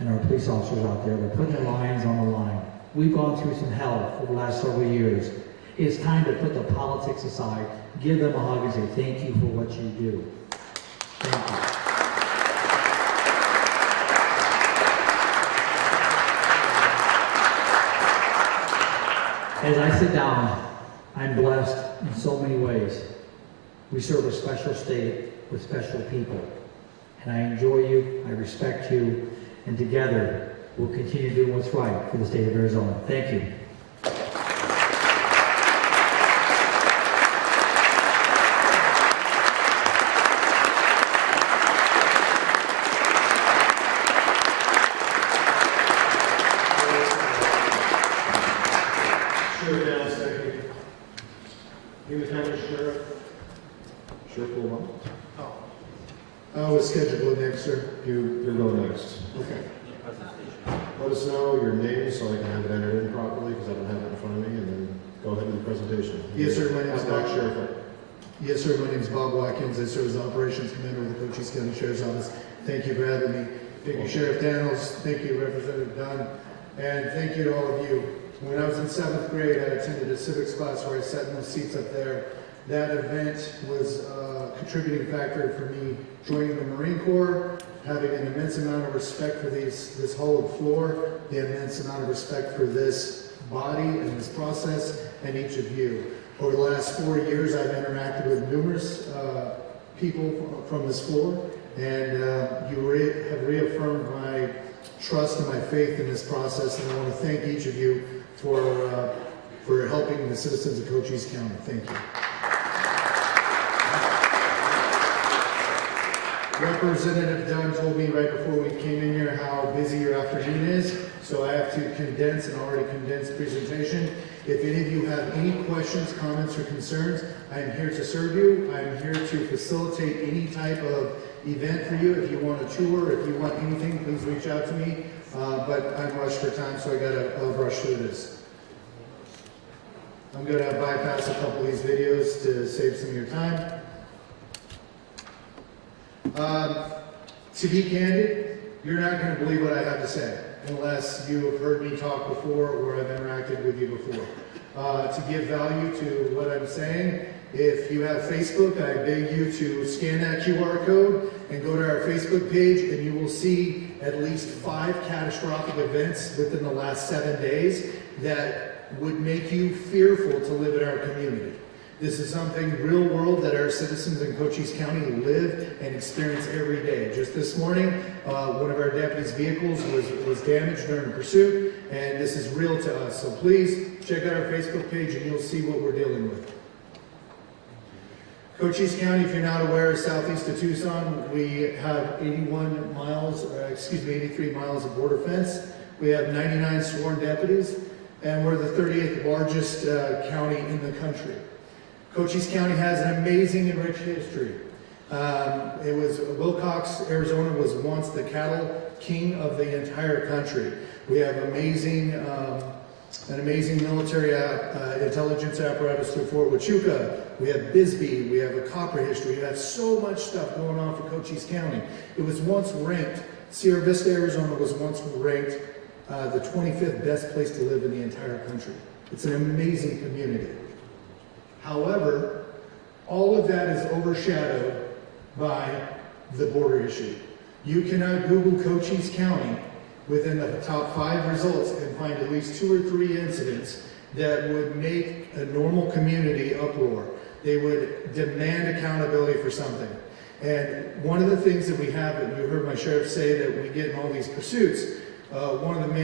and our police officers out there, they're putting their lives on the line. We've gone through some hell over the last several years. It's time to put the politics aside, give them a hug and say thank you for what you do. Thank you. As I sit down, I'm blessed in so many ways. We serve a special state with special people. And I enjoy you, I respect you, and together we'll continue doing what's right for the state of Arizona. Thank you. Schedule next, sir. You're going next. Okay. Let us know your name so I can have it entered in properly because I don't have it in front of me, and then go ahead with the presentation. Yes, sir. My name is Bob. Sheriff. Yes, sir. My name is Bob Watkins. I serve as the Operations Commander with the Cochise County Sheriff's Office. Thank you for having me. Thank you, Sheriff Daniels. Thank you, Representative Dunn. And thank you to all of you. When I was in 7th grade, I attended a civics class where I sat in those seats up there. That event was a contributing factor for me joining the Marine Corps, having an immense amount of respect for this whole floor, the immense amount of respect for this body and this process, and each of you. Over the last 4 years, I've interacted with numerous people from this floor, and you have reaffirmed my trust and my faith in this process, and I want to thank each of you for helping the citizens of Cochise County. Thank you. Representative Dunn told me right before we came in here how busy your afternoon is, so I have to condense an already condensed presentation. If any of you have any questions, comments, or concerns, I am here to serve you. I am here to facilitate any type of event for you. If you want a tour, if you want anything, please reach out to me. But I'm rushed for time, so I gotta rush through this. I'm gonna bypass a couple of these videos to save some of your time. To be candid, you're not going to believe what I have to say unless you have heard me talk before or I've interacted with you before. To give value to what I'm saying, if you have Facebook, I beg you to scan that QR code and go to our Facebook page, and you will see at least 5 catastrophic events within the last 7 days that would make you fearful to live in our community. This is something real world that our citizens in Cochise County live and experience every day. Just this morning, one of our deputies' vehicles was damaged during a pursuit, and this is real to us. So please check out our Facebook page and you'll see what we're dealing with. Cochise County, if you're not aware, is southeast of Tucson. We have 83 miles of border fence. We have 99 sworn deputies, and we're the 38th largest county in the country. Cochise County has an amazing and rich history. Wilcox, Arizona was once the cattle king of the entire country. We have an amazing military intelligence apparatus through Fort Huachuca. We have Bisbee, we have a copper history. We have so much stuff going on for Cochise County. It was once ranked, Sierra Vista, Arizona was once ranked the 25th best place to live in the entire country. It's an amazing community. However, all of that is overshadowed by the border issue. You cannot Google Cochise County within the top 5 results and find at least 2 or 3 incidents that would make a normal community uproar. They would demand accountability for something. And one of the things that we have, that you heard my sheriff say, that we get in all these pursuits, one of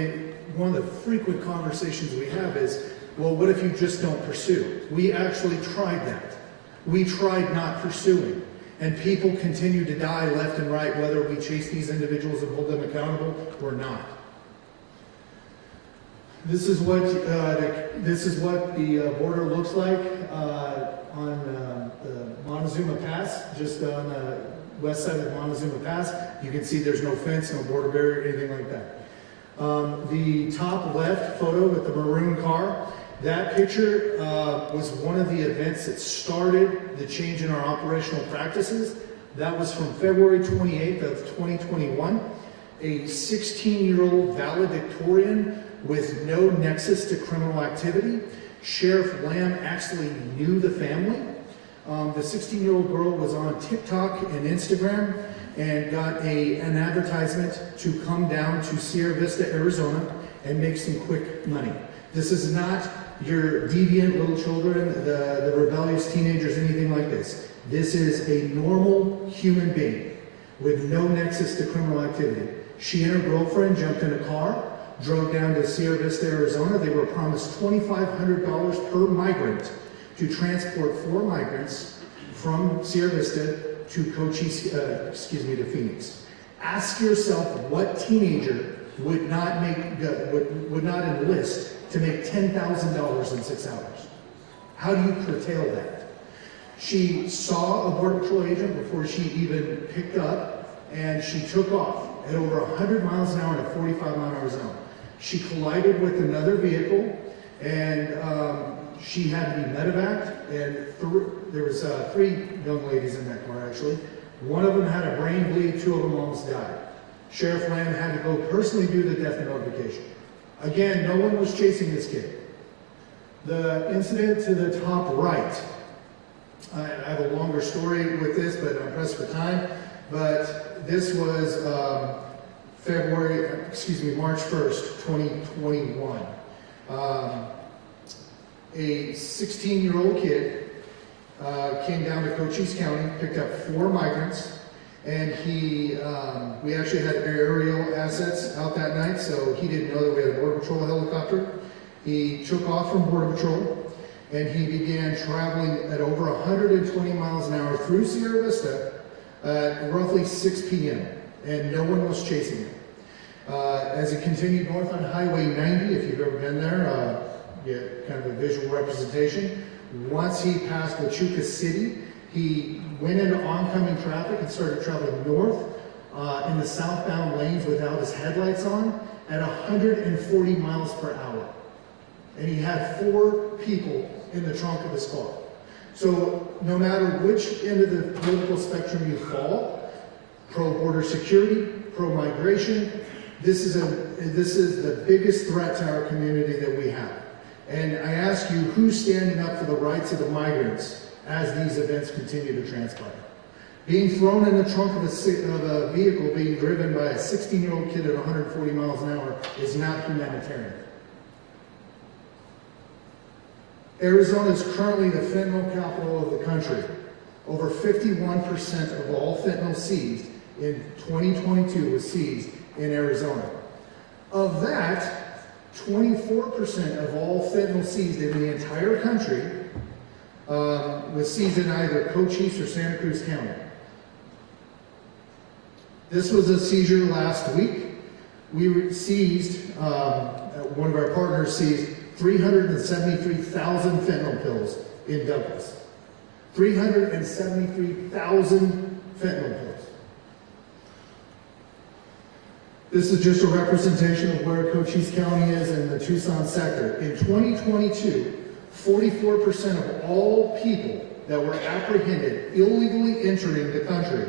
the frequent conversations we have is, well, what if you just don't pursue? We actually tried that. We tried not pursuing. And people continue to die left and right, whether we chase these individuals and hold them accountable or not. This is what the border looks like on the Montezuma Pass, just on the west side of the Montezuma Pass. You can see there's no fence, no border barrier, anything like that. The top left photo with the maroon car, that picture was one of the events that started the change in our operational practices. That was from February 28th of 2021. A 16-year-old valedictorian with no nexus to criminal activity. Sheriff Lamb actually knew the family. The 16-year-old girl was on TikTok and Instagram and got an advertisement to come down to Sierra Vista, Arizona and make some quick money. This is not your deviant little children, the rebellious teenagers, anything like this. This is a normal human being with no nexus to criminal activity. She and her girlfriend jumped in a car, drove down to Sierra Vista, Arizona. They were promised $2,500 per migrant to transport 4 migrants from Sierra Vista to to Phoenix. Ask yourself what teenager would not enlist to make $10,000 in 6 hours. How do you curtail that? She saw a Border Patrol agent before she even picked up, and she took off at over 100 miles an hour in a 45-mile-an-hour zone. She collided with another vehicle, and she had to be medevaced, and there was 3 young ladies in that car, actually. One of them had a brain bleed, 2 of them almost died. Sheriff Lamb had to go personally do the death notification. Again, no one was chasing this kid. The incident to the top right, I have a longer story with this, but I'm pressed for time, but this was March 1st, 2021. A 16-year-old kid came down to Cochise County, picked up 4 migrants, and we actually had aerial assets out that night, so he didn't know that we had a Border Patrol helicopter. He took off from Border Patrol, and he began traveling at over 120 miles an hour through Sierra Vista at roughly 6 p.m., and no one was chasing him. As he continued north on Highway 90, if you've ever been there, you get kind of a visual representation. Once he passed Huachuca City, he went into oncoming traffic and started traveling north in the southbound lanes without his headlights on at 140 miles per hour. And he had 4 people in the trunk of his car. So no matter which end of the political spectrum you fall, pro-border security, pro-migration, this is the biggest threat to our community that we have. And I ask you, who's standing up for the rights of the migrants as these events continue to transpire? Being thrown in the trunk of a vehicle being driven by a 16-year-old kid at 140 miles an hour is not humanitarian. Arizona is currently the fentanyl capital of the country. Over 51% of all fentanyl seized in 2022 was seized in Arizona. Of that, 24% of all fentanyl seized in the entire country was seized in either Cochise or Santa Cruz County. This was a seizure last week. We seized, one of our partners seized 373,000 fentanyl pills in Douglas. 373,000 fentanyl pills. This is just a representation of where Cochise County is in the Tucson sector. In 2022, 44% of all people that were apprehended illegally entering the country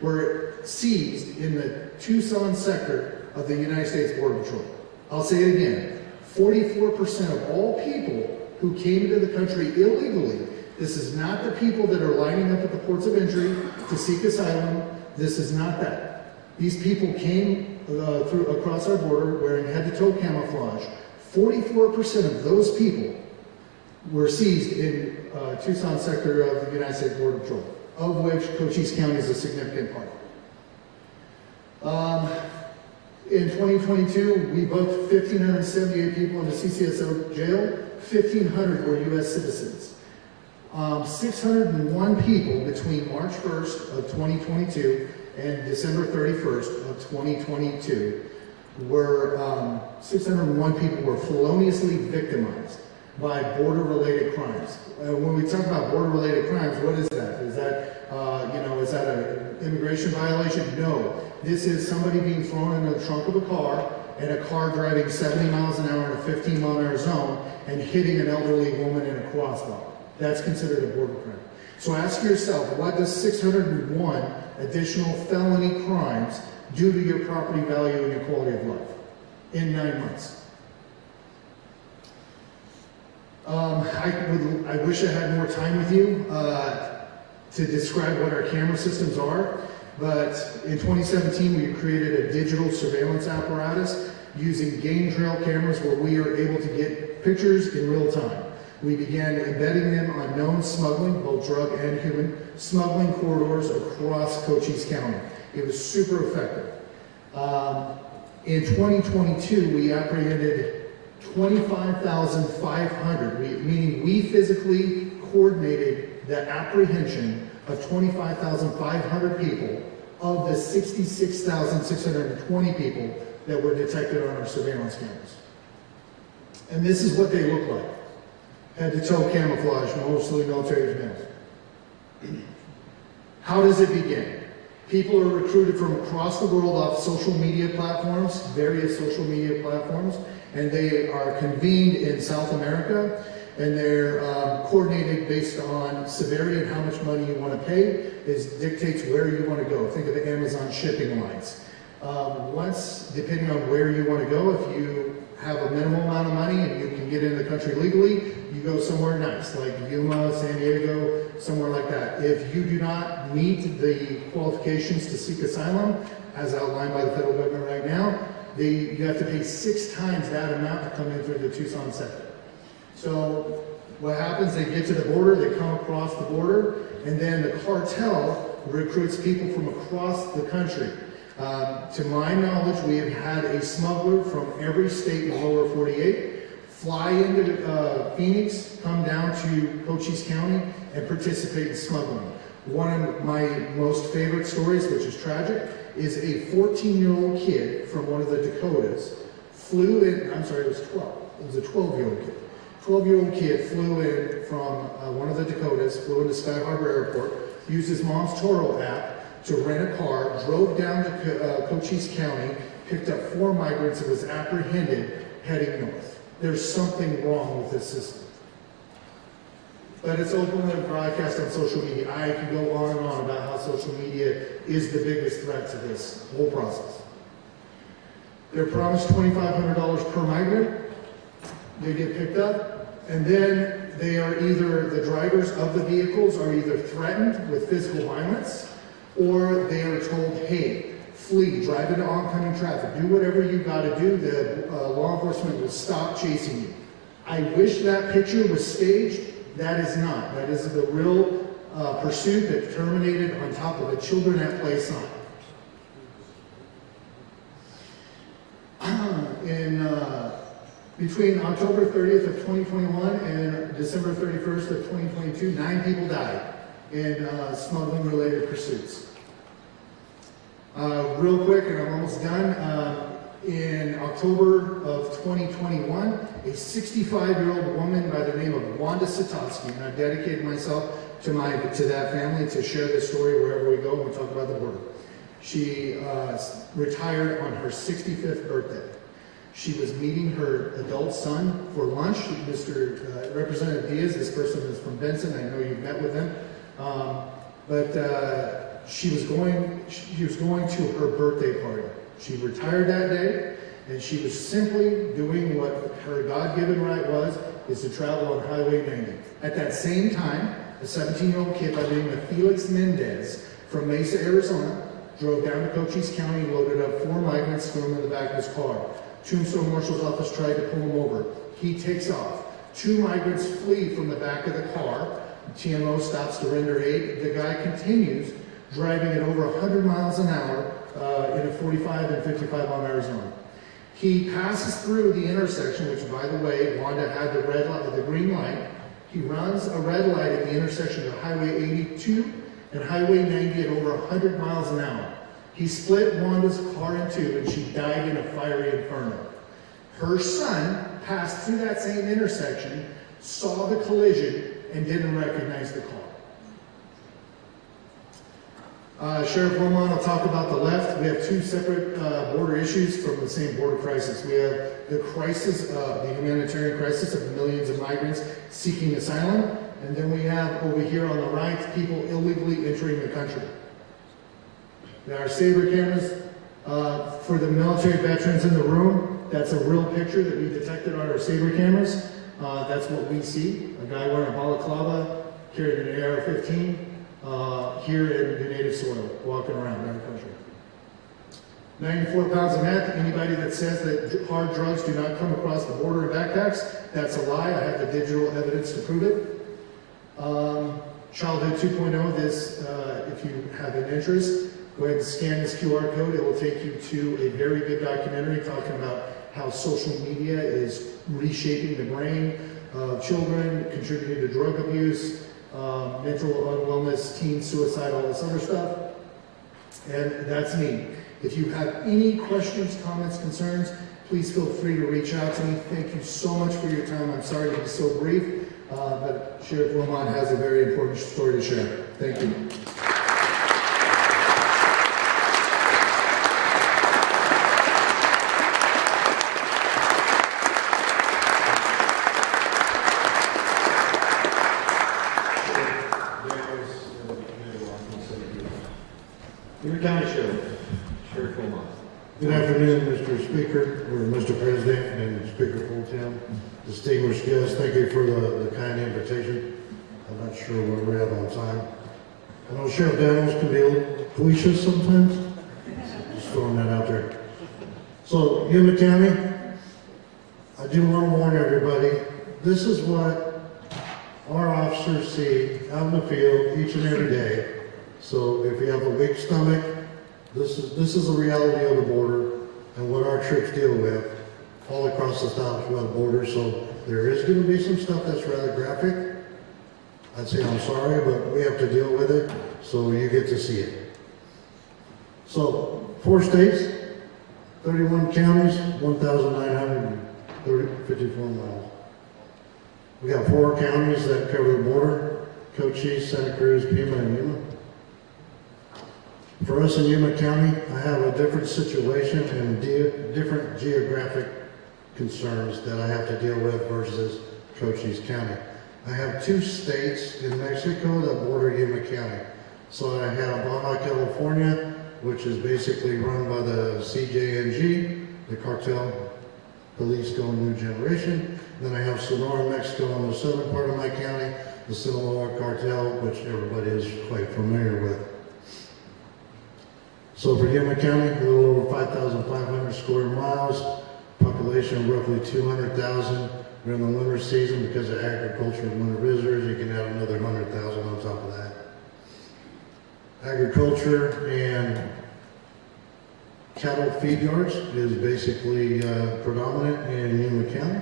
were seized in the Tucson sector of the United States Border Patrol. I'll say it again. 44% of all people who came into the country illegally, this is not the people that are lining up at the ports of entry to seek asylum. This is not that. These people came across our border wearing head-to-toe camouflage. 44% of those people were seized in Tucson sector of the United States Border Patrol, of which Cochise County is a significant part. In 2022, we booked 1,578 people into CCSO jail. 1,500 were U.S. citizens. 601 people between March 1st of 2022 and December 31st of 2022 were 601 people were feloniously victimized by border-related crimes. When we talk about border-related crimes, what is that? Is that is that an immigration violation? No. This is somebody being thrown in the trunk of a car and a car driving 70 miles an hour in a 15-mile-an-hour zone and hitting an elderly woman in a crosswalk. That's considered a border crime. So ask yourself, what does 601 additional felony crimes do to your property value and your quality of life in 9 months? I wish I had more time with you to describe what our camera systems are, but in 2017 we created a digital surveillance apparatus using game trail cameras where we are able to get pictures in real time. We began embedding them on known smuggling, both drug and human, smuggling corridors across Cochise County. It was super effective. In 2022, we apprehended 25,500, meaning we physically coordinated the apprehension of 25,500 people of the 66,620 people that were detected on our surveillance cameras. And this is what they look like. Head-to-toe camouflage, mostly military males. How does it begin? People are recruited from across the world off social media platforms, various social media platforms, and they are convened in South America, and they're coordinated based on severity and how much money you want to pay. It dictates where you want to go. Think of the Amazon shipping lines. Depending on where you want to go, if you have a minimal amount of money and you can get in the country legally, you go somewhere nice, like Yuma, San Diego, somewhere like that. If you do not meet the qualifications to seek asylum, as outlined by the federal government right now, you have to pay 6 times that amount to come in through the Tucson sector. So what happens, they get to the border, they come across the border, and then the cartel recruits people from across the country. To my knowledge, we have had a smuggler from every state in the lower 48 fly into Phoenix, come down to Cochise County, and participate in smuggling. One of my most favorite stories, which is tragic, is a 14-year-old kid from one of the Dakotas flew in, I'm sorry, it was 12. It was a 12-year-old kid. 12-year-old kid flew in from one of the Dakotas, flew into Sky Harbor Airport, used his mom's Toro app to rent a car, drove down to Cochise County, picked up 4 migrants, and was apprehended heading north. There's something wrong with this system. But it's openly broadcast on social media. I can go on and on about how social media is the biggest threat to this whole process. They're promised $2,500 per migrant. They get picked up, and then they are either, the drivers of the vehicles are either threatened with physical violence, or they are told, hey, flee, drive into oncoming traffic, do whatever you got to do, the law enforcement will stop chasing you. I wish that picture was staged. That is not. That is the real pursuit that terminated on top of a Children at Play sign. Between October 30th of 2021 and December 31st of 2022, 9 people died in smuggling-related pursuits. Real quick, and I'm almost done. In October of 2021, a 65-year-old woman by the name of Wanda Sitowski, and I've dedicated myself to that family to share this story wherever we go when we talk about the border. She retired on her 65th birthday. She was meeting her adult son for lunch. Mr. Representative Diaz, this person is from Benson. I know you've met with him. She was going to her birthday party. She retired that day, and she was simply doing what her God-given right was, is to travel on Highway 90. At that same time, a 17-year-old kid by the name of Felix Mendez from Mesa, Arizona, drove down to Cochise County, loaded up 4 migrants, threw them in the back of his car. Tombstone Marshal's office tried to pull him over. He takes off. 2 migrants flee from the back of the car. TMO stops to render aid. The guy continues driving at over 100 miles an hour in a 45 and 55 on Arizona. He passes through the intersection, which, by the way, Wanda had the green light. He runs a red light at the intersection of Highway 82 and Highway 90 at over 100 miles an hour. He split Wanda's car in 2, and she died in a fiery inferno. Her son passed through that same intersection, saw the collision, and didn't recognize the car. Sheriff Roman will talk about the left. We have 2 separate border issues from the same border crisis. We have the crisis, the humanitarian crisis of millions of migrants seeking asylum, and then we have over here on the right, people illegally entering the country. There are Sabre cameras for the military veterans in the room. That's a real picture that we detected on our Sabre cameras. That's what we see. A guy wearing a balaclava, carrying an AR-15 here in the native soil, walking around our country. 94 pounds of meth. Anybody that says that hard drugs do not come across the border in backpacks, that's a lie. I have the digital evidence to prove it. Childhood 2.0, this, if you have an interest, go ahead and scan this QR code. It will take you to a very good documentary talking about how social media is reshaping the brain of children, contributing to drug abuse, mental unwellness, teen suicide, all this other stuff. And that's me. If you have any questions, comments, concerns, please feel free to reach out to me. Thank you so much for your time. I'm sorry to be so brief, but Sheriff Roman has a very important story to share. Thank you. Good afternoon, Mr. Speaker, or Mr. President, and Speaker Fulton, distinguished guests. Thank you for the kind invitation. I'm not sure where we're at on time. I know Sheriff Daniels can be a little cautious sometimes. Just throwing that out there. So, Yuma County, I do want to warn everybody, this is what our officers see out in the field each and every day. So if you have a weak stomach, this is the reality of the border and what our troops deal with all across the southwest border. So there is going to be some stuff that's rather graphic. I'd say I'm sorry, but we have to deal with it, so you get to see it. So 4 states, 31 counties, 1,954 miles. We got 4 counties that cover the border: Cochise, Santa Cruz, Pima, and Yuma. For us in Yuma County, I have a different situation and different geographic concerns that I have to deal with versus Cochise County. I have 2 states in Mexico that border Yuma County. So I have Baja California, which is basically run by the CJNG, the cartel Jalisco New Generation. Then I have Sonora, Mexico on the southern part of my county, the Sinaloa cartel, which everybody is quite familiar with. So for Yuma County, a little over 5,500 square miles, population population of roughly 200,000 during the winter season. Because of agriculture and winter visitors, you can add another 100,000 on top of that. Agriculture and cattle feed yards is basically predominant in Yuma County.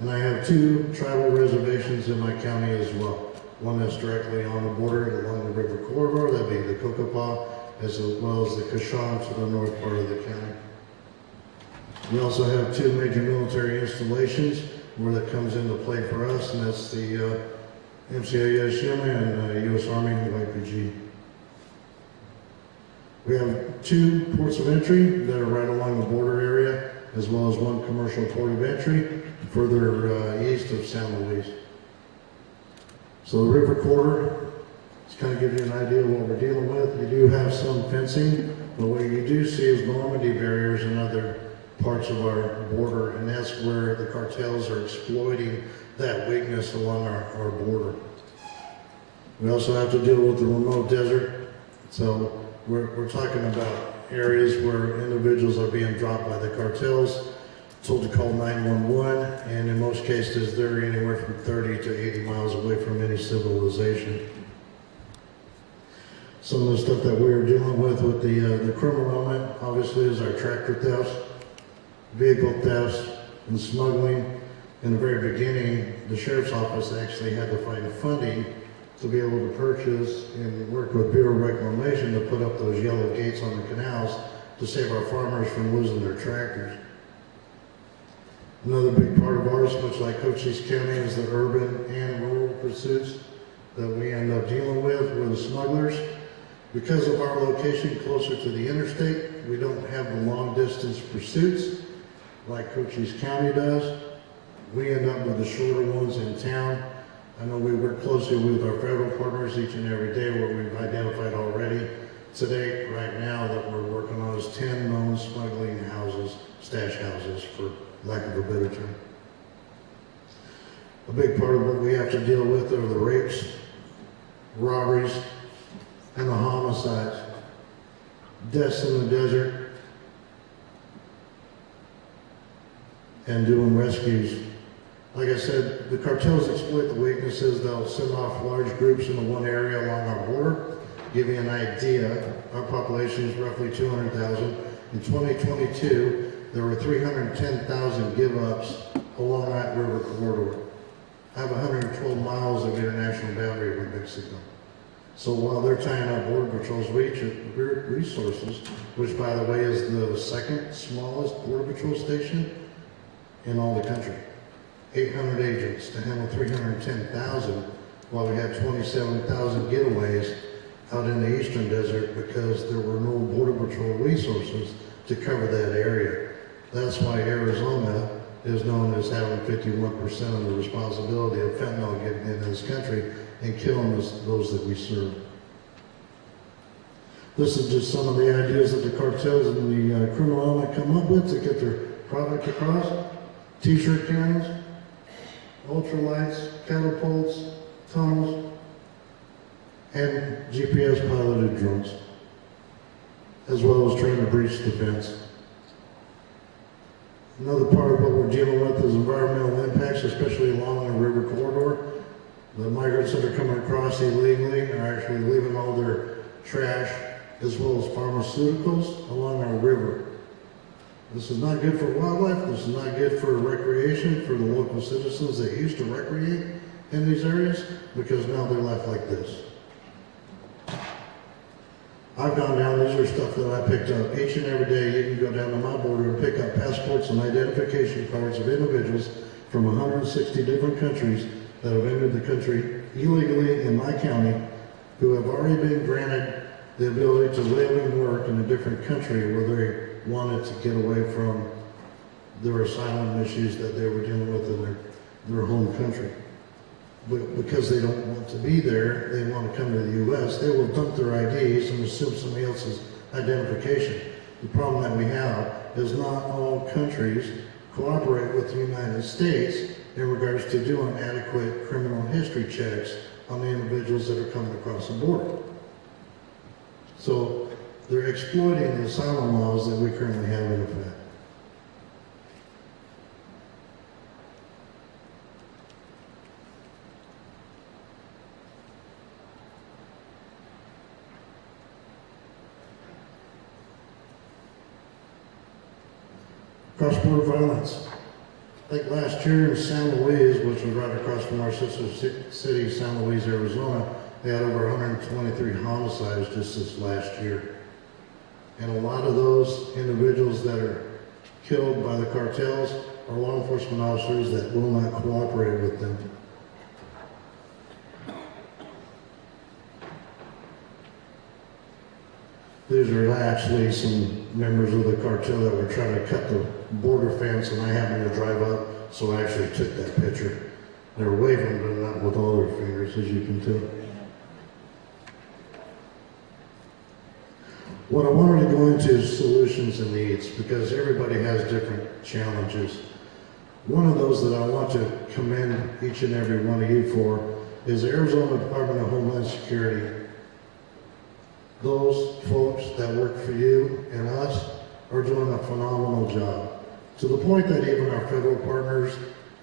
And I have 2 tribal reservations in my county as well. One that's directly on the border along the river corridor, that'd be the Kokopah, as well as the Kashan to the north part of the county. We also have 2 major military installations where that comes into play for us, and that's the MCIS Yuma and U.S. Army YPG. We have 2 ports of entry that are right along the border area, as well as 1 commercial port of entry further east of San Luis. So the river corridor, just kind of give you an idea of what we're dealing with. You do have some fencing, but what you do see is Normandy barriers and other parts of our border, and that's where the cartels are exploiting that weakness along our border. We also have to deal with the remote desert. So we're talking about areas where individuals are being dropped by the cartels, told to call 911, and in most cases they're anywhere from 30 to 80 miles away from any civilization. Some of the stuff that we're dealing with the criminal element, obviously, is our tractor thefts, vehicle thefts, and smuggling. In the very beginning, the sheriff's office actually had to find funding to be able to purchase and work with Bureau of Reclamation to put up those yellow gates on the canals to save our farmers from losing their tractors. Another big part of ours, much like Cochise County, is the urban and rural pursuits that we end up dealing with the smugglers. Because of our location closer to the interstate, we don't have the long distance pursuits like Cochise County does. We end up with the shorter ones in town. I know we work closely with our federal partners each and every day, where we've identified already today, right now, that we're working on is 10 known smuggling houses, stash houses, for lack of a better term. A big part of what we have to deal with are the rapes, robberies, and the homicides. Deaths in the desert, and doing rescues. Like I said, the cartels exploit the weaknesses. They'll send off large groups into one area along our border. Give you an idea, our population is roughly 200,000. In 2022, there were 310,000 give-ups along that river corridor. I have 112 miles of international boundary with Mexico. So while they're tying up Border Patrol's resources, which by the way is the 2nd smallest Border Patrol station in all the country, 800 agents to handle 310,000, while we had 27,000 getaways out in the eastern desert because there were no Border Patrol resources to cover that area. That's why Arizona is known as having 51% of the responsibility of fentanyl getting into this country and killing those that we serve. This is just some of the ideas that the cartels and the criminal element come up with to get their product across. T-shirt cannons, ultralights, catapults, tunnels, and GPS piloted drones, as well as trying to breach the fence. Another part of what we're dealing with is environmental impacts, especially along the river corridor. The migrants that are coming across illegally are actually leaving all their trash as well as pharmaceuticals along our river. This is not good for wildlife. This is not good for recreation for the local citizens that used to recreate in these areas, because now they're left like this. I've gone down, these are stuff that I picked up each and every day. You can go down to my border and pick up passports and identification cards of individuals from 160 different countries that have entered the country illegally in my county, who have already been granted the ability to live and work in a different country where they wanted to get away from their asylum issues that they were dealing with in their home country. But because they don't want to be there, they want to come to the U.S., they will dump their IDs and assume somebody else's identification. The problem that we have is not all countries cooperate with the United States in regards to doing adequate criminal history checks on the individuals that are coming across the border. So they're exploiting the asylum laws that we currently have in effect. cross-border violence. I think last year in San Luis, which was right across from our sister city, San Luis, Arizona, they had over 123 homicides just this last year. And a lot of those individuals that are killed by the cartels are law enforcement officers that will not cooperate with them. These are actually some members of the cartel that were trying to cut the border fence, and I happened to drive up, so I actually took that picture. They were waving, but not with all their fingers, as you can tell. What I wanted to go into is solutions and needs, because everybody has different challenges. One of those that I want to commend each and every one of you for is the Arizona Department of Homeland Security. Those folks that work for you and us are doing a phenomenal job, to the point that even our federal partners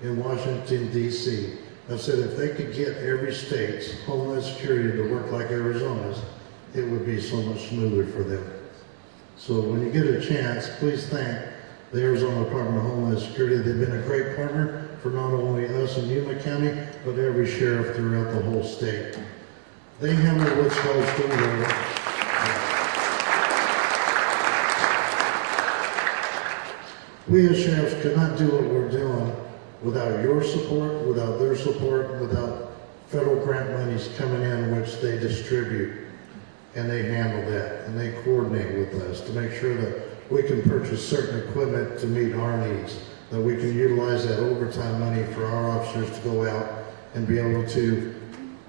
in Washington, D.C. have said if they could get every state's Homeland Security to work like Arizona's, it would be so much smoother for them. So when you get a chance, please thank the Arizona Department of Homeland Security. They've been a great partner for not only us in Yuma County, but every sheriff throughout the whole state. They handle what's called storm water. We as sheriffs could not do what we're doing without your support, without their support, without federal grant monies coming in, which they distribute. And they handle that, and they coordinate with us to make sure that we can purchase certain equipment to meet our needs, that we can utilize that overtime money for our officers to go out and be able to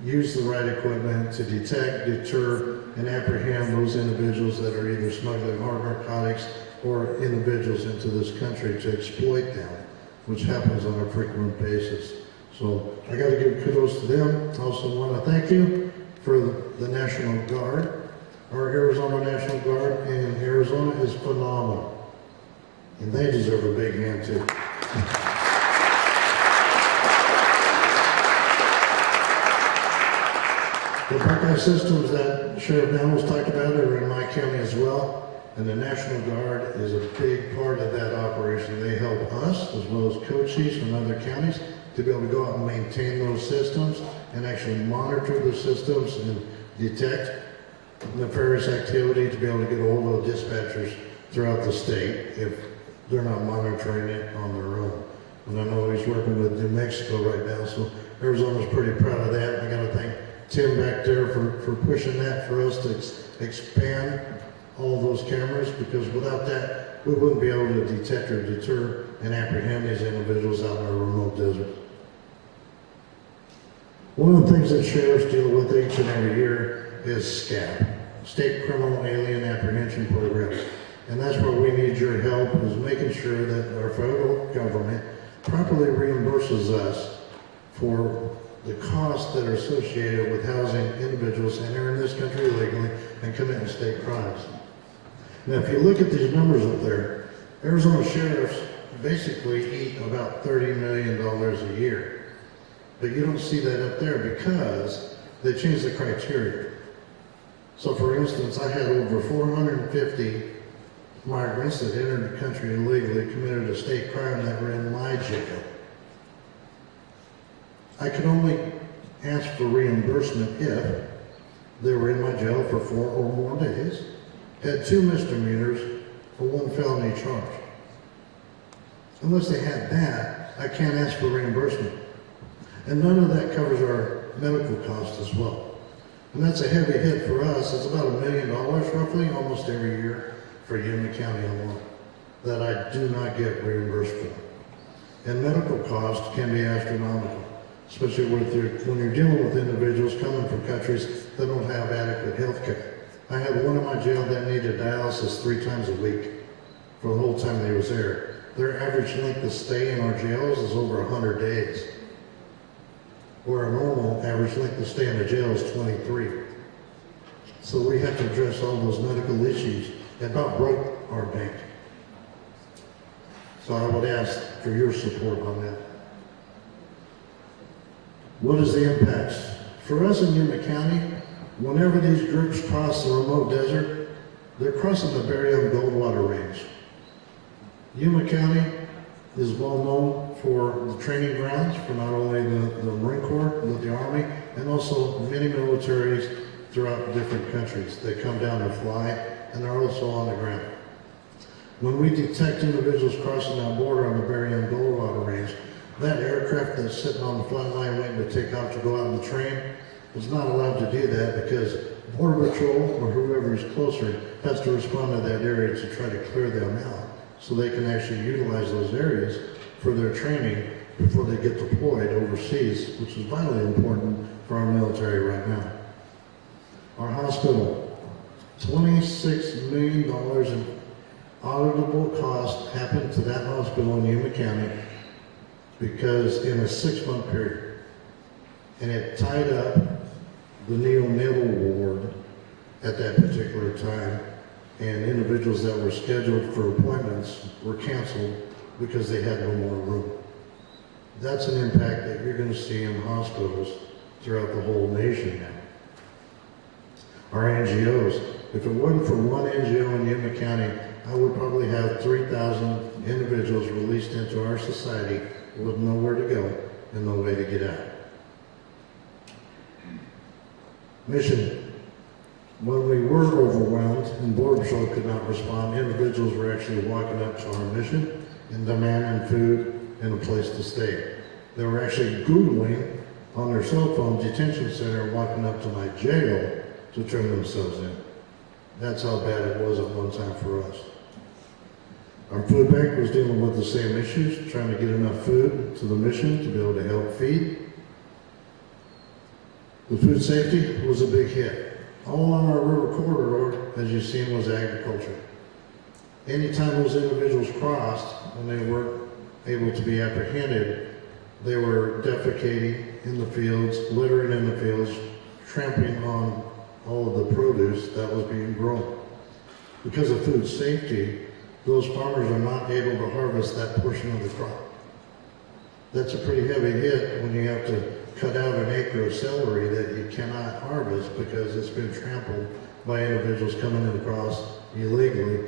use the right equipment to detect, deter, and apprehend those individuals that are either smuggling hard narcotics or individuals into this country to exploit them, which happens on a frequent basis. So I got to give kudos to them. I also want to thank you for the National Guard. Our Arizona National Guard in Arizona is phenomenal, and they deserve a big hand too. The Buckeye systems that Sheriff Daniels talked about are in my county as well. And the National Guard is a big part of that operation. They help us, as well as code chiefs from other counties, to be able to go out and maintain those systems and actually monitor the systems and detect nefarious activity, to be able to get a hold of dispatchers throughout the state if they're not monitoring it on their own. And I know he's working with New Mexico right now, so Arizona's pretty proud of that. I got to thank Tim back there for pushing that for us to expand all those cameras, because without that, we wouldn't be able to detect or deter and apprehend these individuals out in our remote desert. One of the things that sheriffs deal with each and every year is SCAP, State Criminal Alien Apprehension Program. And that's where we need your help, is making sure that our federal government properly reimburses us for the costs that are associated with housing individuals entering this country illegally and committing state crimes. Now, if you look at these numbers up there, Arizona sheriffs basically eat about $30 million a year. But you don't see that up there because they changed the criteria. So for instance, I had over 450 migrants that entered the country illegally, committed a state crime, that were in my jail. I could only ask for reimbursement if they were in my jail for 4 or more days, had 2 misdemeanors, or 1 felony charge. Unless they had that, I can't ask for reimbursement. And none of that covers our medical costs as well. And that's a heavy hit for us. It's about $1 million roughly, almost every year for Yuma County alone, that I do not get reimbursed for. And medical costs can be astronomical, especially when you're dealing with individuals coming from countries that don't have adequate health care. I had one in my jail that needed dialysis 3 times a week for the whole time they was there. Their average length of stay in our jails is over 100 days, where a normal average length of stay in a jail is 23. So we have to address all those medical issues that about broke our bank. So I would ask for your support on that. What is the impacts? For us in Yuma County, whenever these groups cross the remote desert, they're crossing the Berrien Goldwater Range. Yuma County is well known for the training grounds for not only the Marine Corps, but the Army, and also many militaries throughout different countries. They come down and fly, and they're also on the ground. When we detect individuals crossing that border on the Berrien Colorado range, that aircraft that's sitting on the flat line waiting to take off to go out and train is not allowed to do that because Border Patrol or whoever is closer has to respond to that area to try to clear them out so they can actually utilize those areas for their training before they get deployed overseas, which is vitally important for our military right now. Our hospital, $26 million in auditable costs happened to that hospital in Yuma County because in a 6-month period, and it tied up the neonatal ward at that particular time, and individuals that were scheduled for appointments were canceled because they had no more room. That's an impact that you're going to see in hospitals throughout the whole nation now. Our NGOs, if it wasn't for one NGO in Yuma County, I would probably have 3,000 individuals released into our society with nowhere to go and no way to get out. Mission. When we were overwhelmed and Border Patrol could not respond, individuals were actually walking up to our mission and demanding food and a place to stay. They were actually Googling on their cell phone detention center and walking up to my jail to turn themselves in. That's how bad it was at one time for us. Our food bank was dealing with the same issues, trying to get enough food to the mission to be able to help feed. The food safety was a big hit. All along our river corridor, as you've seen, was agriculture. Anytime those individuals crossed, when they weren't able to be apprehended, they were defecating in the fields, littering in the fields, trampling on all of the produce that was being grown. Because of food safety, those farmers are not able to harvest that portion of the crop. That's a pretty heavy hit when you have to cut out an acre of celery that you cannot harvest because it's been trampled by individuals coming across illegally.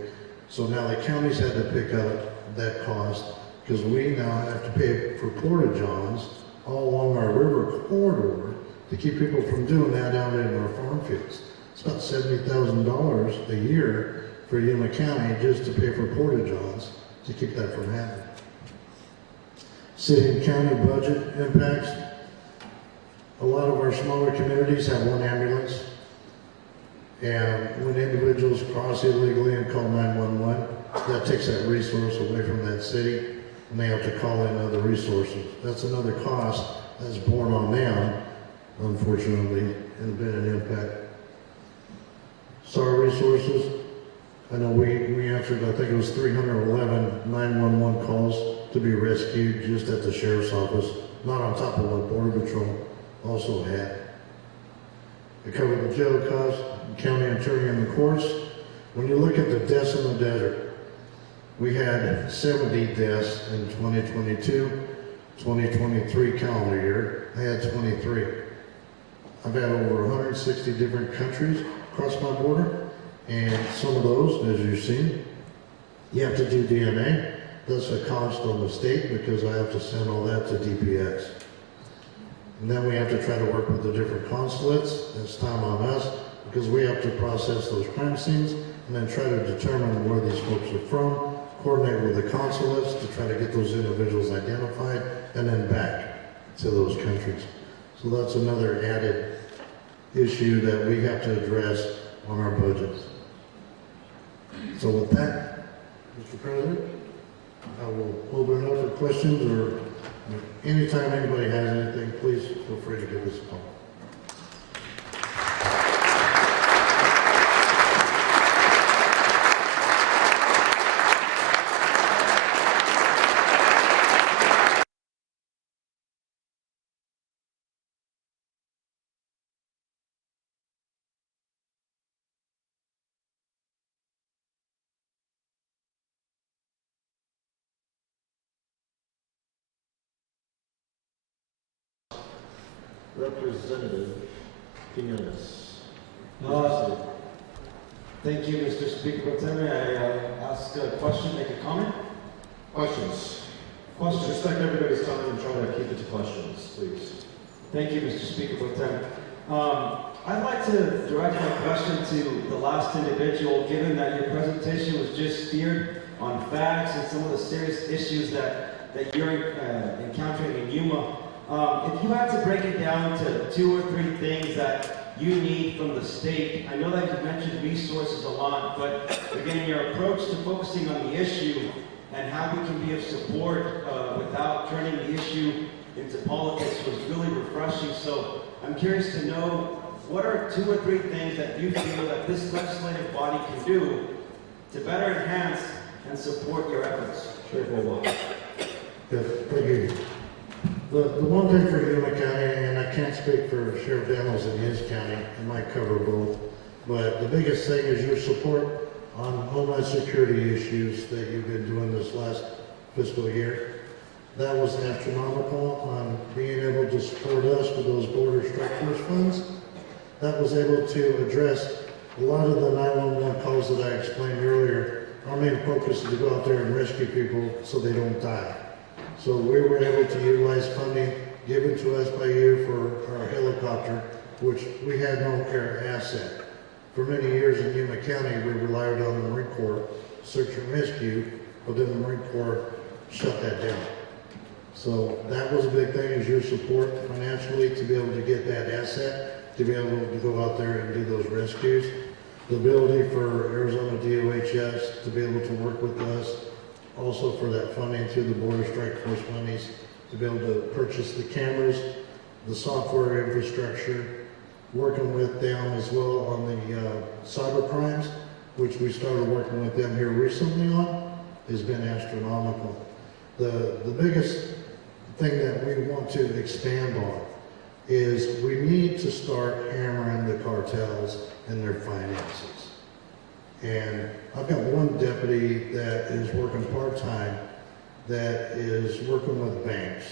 So now the counties had to pick up that cost because we now have to pay for porta-johns all along our river corridor to keep people from doing that out in our farm fields. It's about $70,000 a year for Yuma County just to pay for porta-johns to keep that from happening. City and county budget impacts. A lot of our smaller communities have one ambulance, and when individuals cross illegally and call 911, that takes that resource away from that city, and they have to call in other resources. That's another cost that's borne on them, unfortunately, and been an impact. SAR resources. I know we answered, I think it was 311 911 calls to be rescued just at the sheriff's office, not on top of what Border Patrol also had. It covered the jail costs, the county attorney and the courts. When you look at the deaths in the desert, we had 70 deaths in 2022, 2023 calendar year. I had 23. I've had over 160 different countries across my border, and some of those, as you've seen, you have to do DNA. That's a cost on the state because I have to send all that to DPX. And then we have to try to work with the different consulates. It's time on us because we have to process those crime scenes and then try to determine where these folks are from, coordinate with the consulates to try to get those individuals identified and then back to those countries. So that's another added issue that we have to address on our budgets. So with that, Mr. President, I will open it up for questions, or anytime anybody has anything, please feel free to give us a call. Representative Quinones. Thank you, Mr. Speaker Pro Tem. I ask a question, make a comment? Questions? Questions, respect everybody's time and try to keep it to questions, please. Thank you, Mr. Speaker Pro Tem. I'd like to direct my question to the last individual, given that your presentation was just steered on facts and some of the serious issues that you're encountering in Yuma. If you had to break it down to 2 or 3 things that you need from the state, I know that you mentioned resources a lot, but again, your approach to focusing on the issue and how we can be of support without turning the issue into politics was really refreshing. So I'm curious to know, what are 2 or 3 things that you feel that this legislative body can do to better enhance and support your efforts? Sure, yes, thank you. The one thing for Yuma County, and I can't speak for Sheriff Daniels in his county, I might cover both, but the biggest thing is your support on homeland security issues that you've been doing this last fiscal year. That was astronomical on being able to support us with those border strike force funds. That was able to address a lot of the 911 calls that I explained earlier. Our main focus is to go out there and rescue people so they don't die. So we were able to utilize funding given to us by you for our helicopter, which we had no air asset. For many years in Yuma County, we relied on the Marine Corps search and rescue, but then the Marine Corps shut that down. So that was a big thing, is your support financially to be able to get that asset, to be able to go out there and do those rescues. The ability for Arizona DOHS to be able to work with us, also for that funding through the Border Strike Force monies, to be able to purchase the cameras, the software infrastructure, working with them as well on the cyber crimes, which we started working with them here recently on, has been astronomical. The biggest thing that we want to expand on is we need to start hammering the cartels and their finances. And I've got one deputy that is working part-time that is working with banks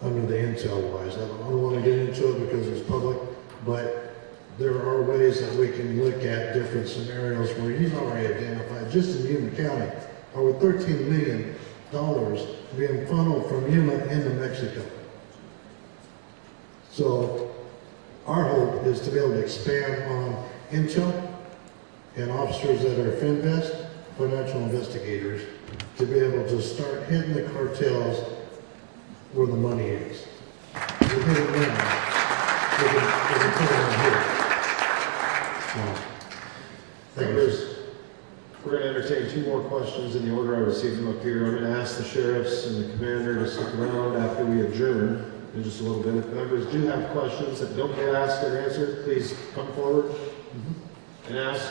under the intel wise. I don't want to get into it because it's public, but there are ways that we can look at different scenarios where he's already identified, just in Yuma County, over $13 million being funneled from Yuma into Mexico. So our hope is to be able to expand on intel and officers that are FinVest, financial investigators, to be able to start hitting the cartels where the money is. We did it now. We can put it on here. Members, we're going to entertain 2 more questions in the order I received them up here. I'm going to ask the sheriffs and the commander to stick around after we adjourn in just a little bit. If members do have questions that don't get asked and answered, please come forward and ask.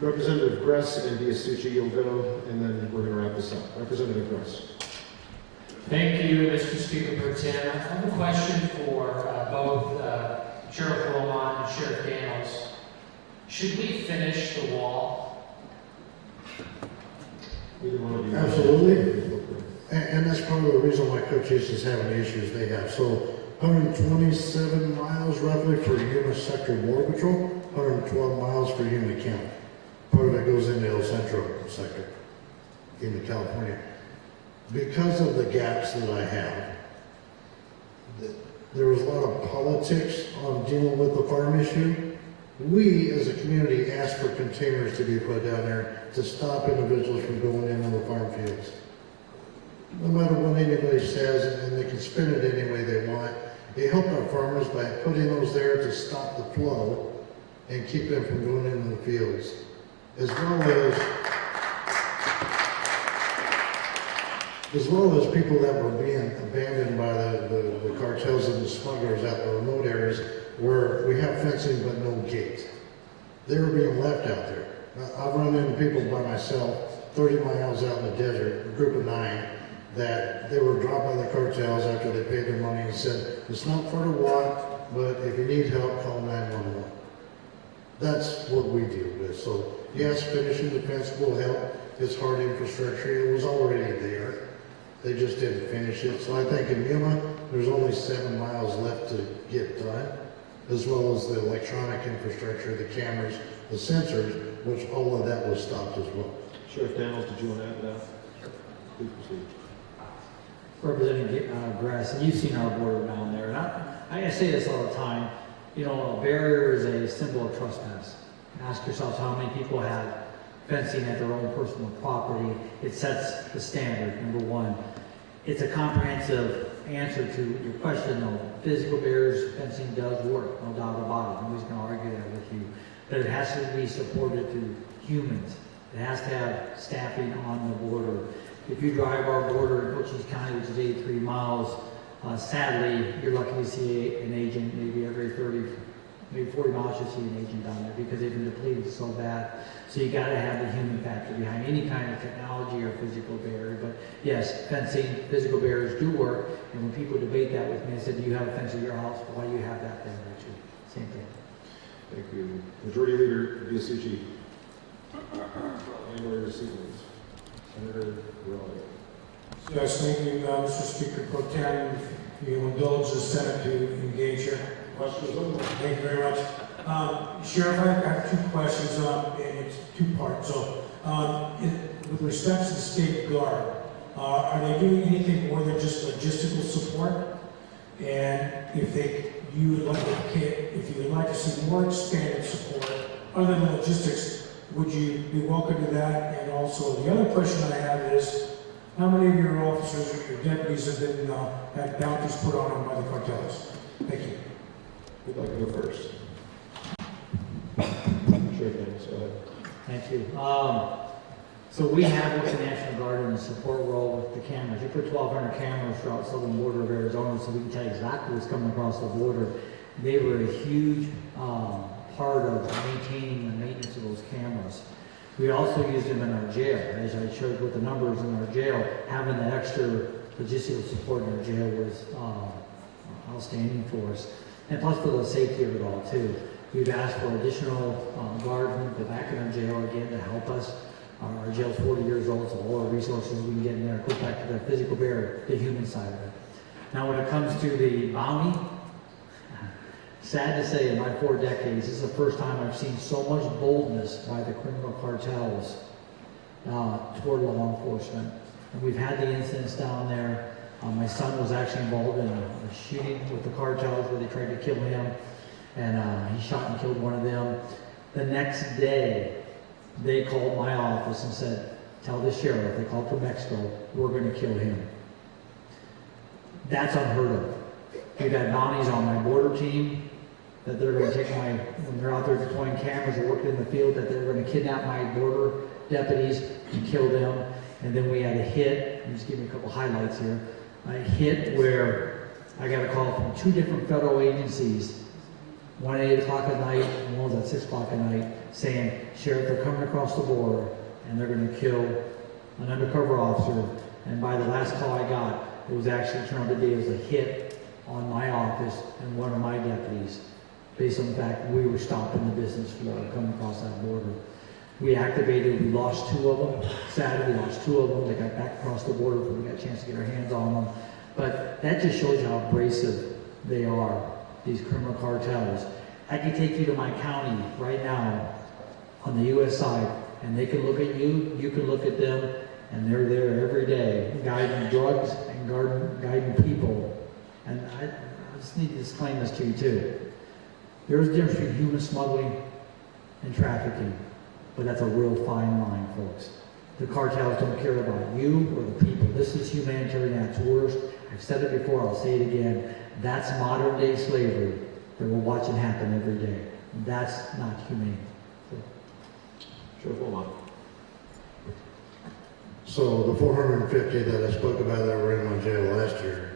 Representative Gress and Diasucci, you'll go, and then we're going to wrap this up. Representative Gress. Thank you, Mr. Speaker Pro Tem. I have a question for both Sheriff Wilmot and Sheriff Daniels. Should we finish the wall? Absolutely. And that's part of the reason why Coach East is having the issues they have. So 127 miles roughly for Yuma Sector Border Patrol, 112 miles for Yuma County. Part of it goes into El Centro sector, in California. Because of the gaps that I have, there was a lot of politics on dealing with the farm issue. We, as a community, asked for containers to be put down there to stop individuals from going in on the farm fields. No matter what anybody says, and they can spin it any way they want, it helped our farmers by putting those there to stop the flow and keep them from going into the fields. As well as people that were being abandoned by the cartels and the smugglers out in the remote areas where we have fencing but no gate. They were being left out there. I've run into people by myself, 30 miles out in the desert, a group of 9, that they were dropped by the cartels after they paid their money and said, it's not far to walk, but if you need help, call 911. That's what we deal with. So yes, finishing the fence will help. It's hard infrastructure. It was already there. They just didn't finish it. So I think in Yuma, there's only 7 miles left to get done, as well as the electronic infrastructure, the cameras, the sensors, which all of that was stopped as well. Sheriff Daniels, did you want to add to that? representing Grass, and you've seen our border down there. And I say this all the time. You know, a barrier is a symbol of trespass. Ask yourselves how many people have fencing at their own personal property. It sets the standard, number one. It's a comprehensive answer to your question, though. Physical barriers, fencing does work, no doubt about it. Nobody's going to argue that with you. But it has to be supported through humans. It has to have staffing on the border. If you drive our border in Cochise County, which is 83 miles, sadly, you're lucky to see an agent maybe every 30, maybe 40 miles you'll see an agent down there because they've been depleted so bad. So you got to have the human factor behind any kind of technology or physical barrier. But yes, fencing, physical barriers do work. And when people debate that with me, I said, do you have a fence at your house? Why do you have that there, Richard? Same thing. Thank you. Majority Leader Biasucci. And your sequence. Senator Roy. Yes, thank you, Mr. Speaker Pro Tem. If you will indulge the Senate to engage here. Questions? Thank you very much. Sheriff, I have two questions, and it's two parts. So, with respect to the State Guard, are they doing anything more than just logistical support? And if you would like to see more expanded support other than logistics, would you be welcome to that? And also, the other question I have is, how many of your officers or your deputies have been had bounties put on them by the cartels? Thank you. Who'd like to go first? Sure, Dennis, go ahead. Thank you. So we have with the National Guard in a support role with the cameras. You put 1,200 cameras throughout the southern border of Arizona, so we can tell you exactly what's coming across the border. They were a huge part of maintaining the maintenance of those cameras. We also used them in our jail. As I showed with the numbers in our jail, having the extra logistical support in our jail was outstanding for us. And plus for the safety of it all too. We've asked for additional guardsmen to go back in our jail again to help us. Our jail's 40 years old, so all our resources we can get in there, go back to the physical barrier, the human side of it. Now when it comes to the bounty, sad to say in my 4 decades, this is the first time I've seen so much boldness by the criminal cartels toward law enforcement. And we've had the incidents down there. My son was actually involved in a shooting with the cartels where they tried to kill him. And he shot and killed one of them. The next day, they called my office and said, tell the sheriff, they called from Mexico, we're going to kill him. That's unheard of. We've had bounties on my border team that they're going to take when they're out there deploying cameras or working in the field, that they're going to kidnap my border deputies and kill them. And then we had a hit, I'm just giving you a couple highlights here, a hit where I got a call from 2 different federal agencies, one at 8 o'clock at night and one was at 6 o'clock at night, saying, Sheriff, they're coming across the border and they're going to kill an undercover officer. And by the last call I got, it was actually turned out to be it was a hit on my office and one of my deputies, based on the fact we were stopping the business flow coming across that border. We activated, we lost 2 of them. Saturday, we lost 2 of them. They got back across the border before we got a chance to get our hands on them. But that just shows you how abrasive they are, these criminal cartels. I can take you to my county right now on the U.S. side, and they can look at you, you can look at them, and they're there every day guiding drugs and guiding people. And I just need to disclaim this to you too. There's a difference between human smuggling and trafficking, but that's a real fine line, folks. The cartels don't care about you or the people. This is humanitarian at its worst. I've said it before, I'll say it again. That's modern day slavery that we're watching happen every day. That's not humane. So the 450 that I spoke about that were in my jail last year,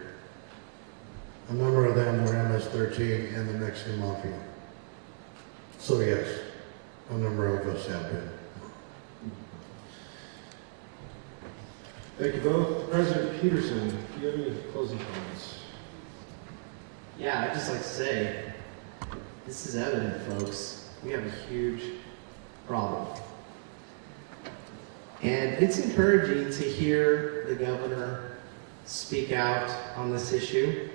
a number of them were MS-13 and the Mexican Mafia. So yes, a number of us have been. Thank you both. President Peterson, do you have any closing comments? Yeah, I'd just like to say, this is evident, folks. We have a huge problem. And it's encouraging to hear the governor speak out on this issue.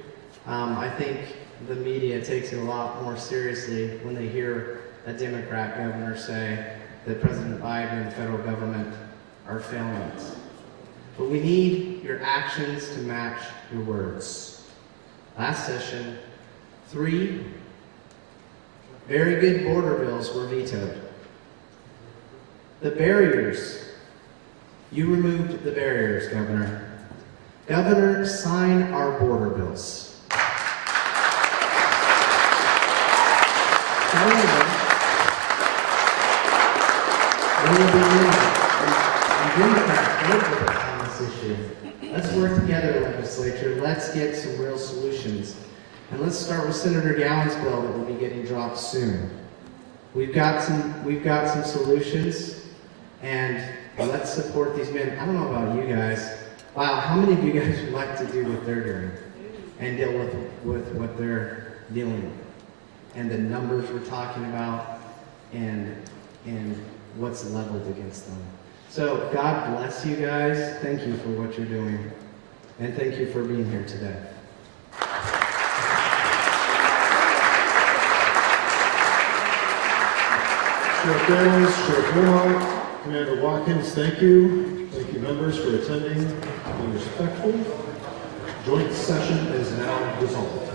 I think the media takes it a lot more seriously when they hear a Democrat governor say that President Biden and the federal government are failing us. but we need your actions to match your words. Last session, 3 very good border bills were vetoed. The barriers. You removed the barriers, Governor. Governor, sign our border bills. However, we will be winning. And Democrats work with us on this issue. Let's work together, legislature. Let's get some real solutions. And let's start with Senator Gowan's bill that will be getting dropped soon. We've got some solutions, and let's support these men. I don't know about you guys. Wow, how many of you guys would like to do what they're doing and deal with what they're dealing with? And the numbers we're talking about and what's leveled against them. So God bless you guys. Thank you for what you're doing. And thank you for being here today. Sheriff Daniels, Sheriff Wilmot, Commander Watkins, thank you. Thank you, members, for attending. Be respectful. Joint session is now dissolved.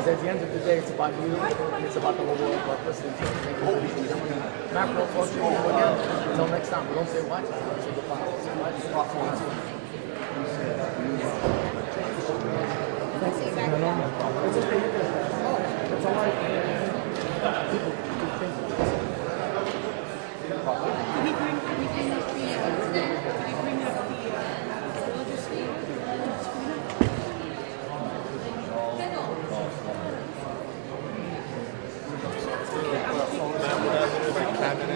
At the end of the day, it's about you, and it's about the whole world, about listening to it. Macro culture, again. Until next time, we don't say what, we say goodbye. It's all right. People do things. Can you bring up the legislative?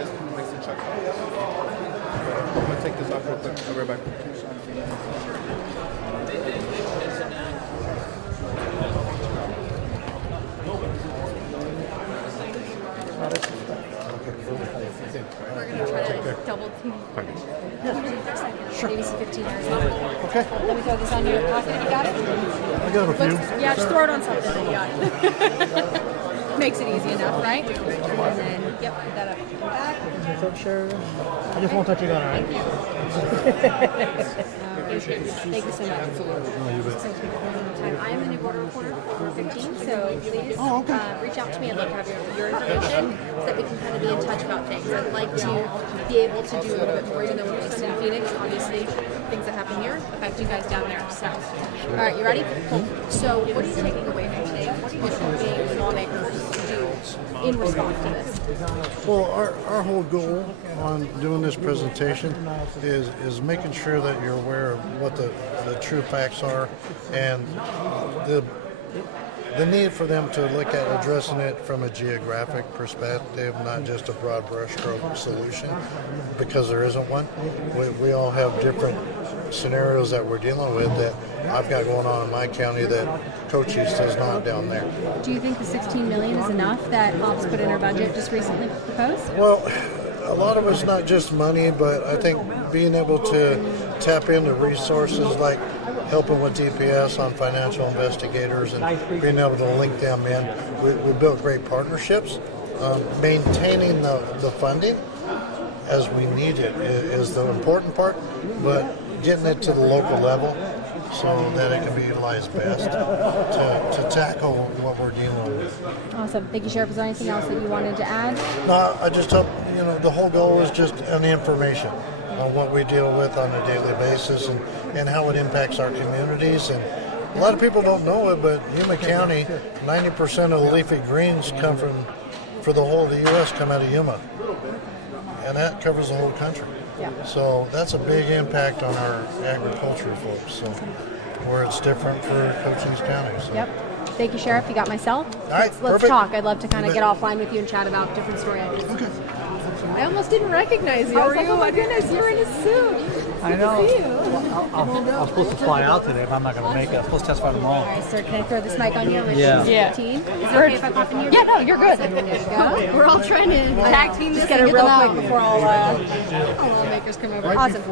I'm going to take this off real quick. I'll be right back. We're going to try to double team. Sure. Maybe some 15 hours. Okay. Let me throw this on your pocket. You got it? I got a few. Yeah, just throw it on something and you got it. Makes it easy enough, right? And then, yep, put that up in the back. Sure. I just won't touch your gun, all right? Thank you so much. No, you bet. I am the new border reporter for 15, so please reach out to me. I'd love to have your information so that we can kind of be in touch about things. I'd like to be able to do a little bit more, even though we're based in Phoenix. Obviously, things that happen here affect you guys down there. So, all right, you ready? Cool. So, what are you taking away from today? What are you hoping lawmakers do in response to this? Well, our whole goal on doing this presentation is making sure that you're aware of what the true facts are and the need for them to look at addressing it from a geographic perspective, not just a broad brushstroke solution, because there isn't one. We all have different scenarios that we're dealing with that I've got going on in my county that Cochise does not down there. Do you think the $16 million is enough that Bob's put in her budget just recently proposed? Well, a lot of it's not just money, but I think being able to tap into resources like helping with DPS on financial investigators and being able to link them in. We built great partnerships. Maintaining the funding as we need it is the important part, but getting it to the local level so that it can be utilized best to tackle what we're dealing with. Awesome. Thank you, Sheriff. Is there anything else that you wanted to add? No, I just hope, the whole goal is just an information on what we deal with on a daily basis and how it impacts our communities. And a lot of people don't know it, but Yuma County, 90% of the leafy greens for the whole of the U.S. come out of Yuma. And that covers the whole country. Yeah. So that's a big impact on our agriculture folks. So where it's different for Cochise County. So. Yep. Thank you, Sheriff. You got myself. All right, Let's talk. I'd love to kind of get offline with you and chat about different story ideas. Okay. I almost didn't recognize you. I was like, oh my goodness, you're in a suit. I know. Good to see you. I'm supposed to fly out today, but I'm not going to make it. I'm supposed to testify tomorrow. All right, sir, can I throw this mic on you? Yeah. 15. Is it okay if I pop in here? Yeah, no, you're good. There you go. We're all trying to tag team this. Just get it and real them quick out. before all lawmakers come over. Awesome.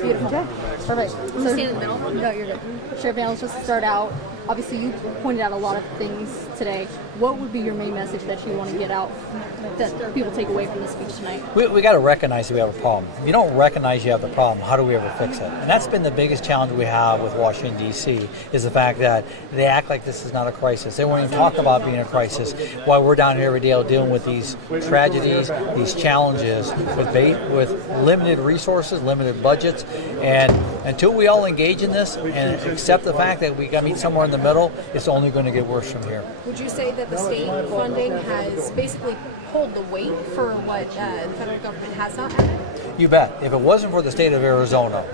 Beautiful. Perfect. So, stand in the middle? No, you're good. Sheriff Daniels, just to start out, obviously you pointed out a lot of things today. What would be your main message that you want to get out that people take away from the speech tonight? We got to recognize that we have a problem. If you don't recognize you have the problem, how do we ever fix it? And that's been the biggest challenge we have with Washington, D.C., is the fact that they act like this is not a crisis. They won't even talk about being a crisis, while we're down here every day dealing with these tragedies, these challenges, with limited resources, limited budgets. And until we all engage in this and accept the fact that we got to meet somewhere in the middle, it's only going to get worse from here. Would you say that the state funding has basically pulled the weight for what the federal government has not had? You bet. If it wasn't for the state of Arizona,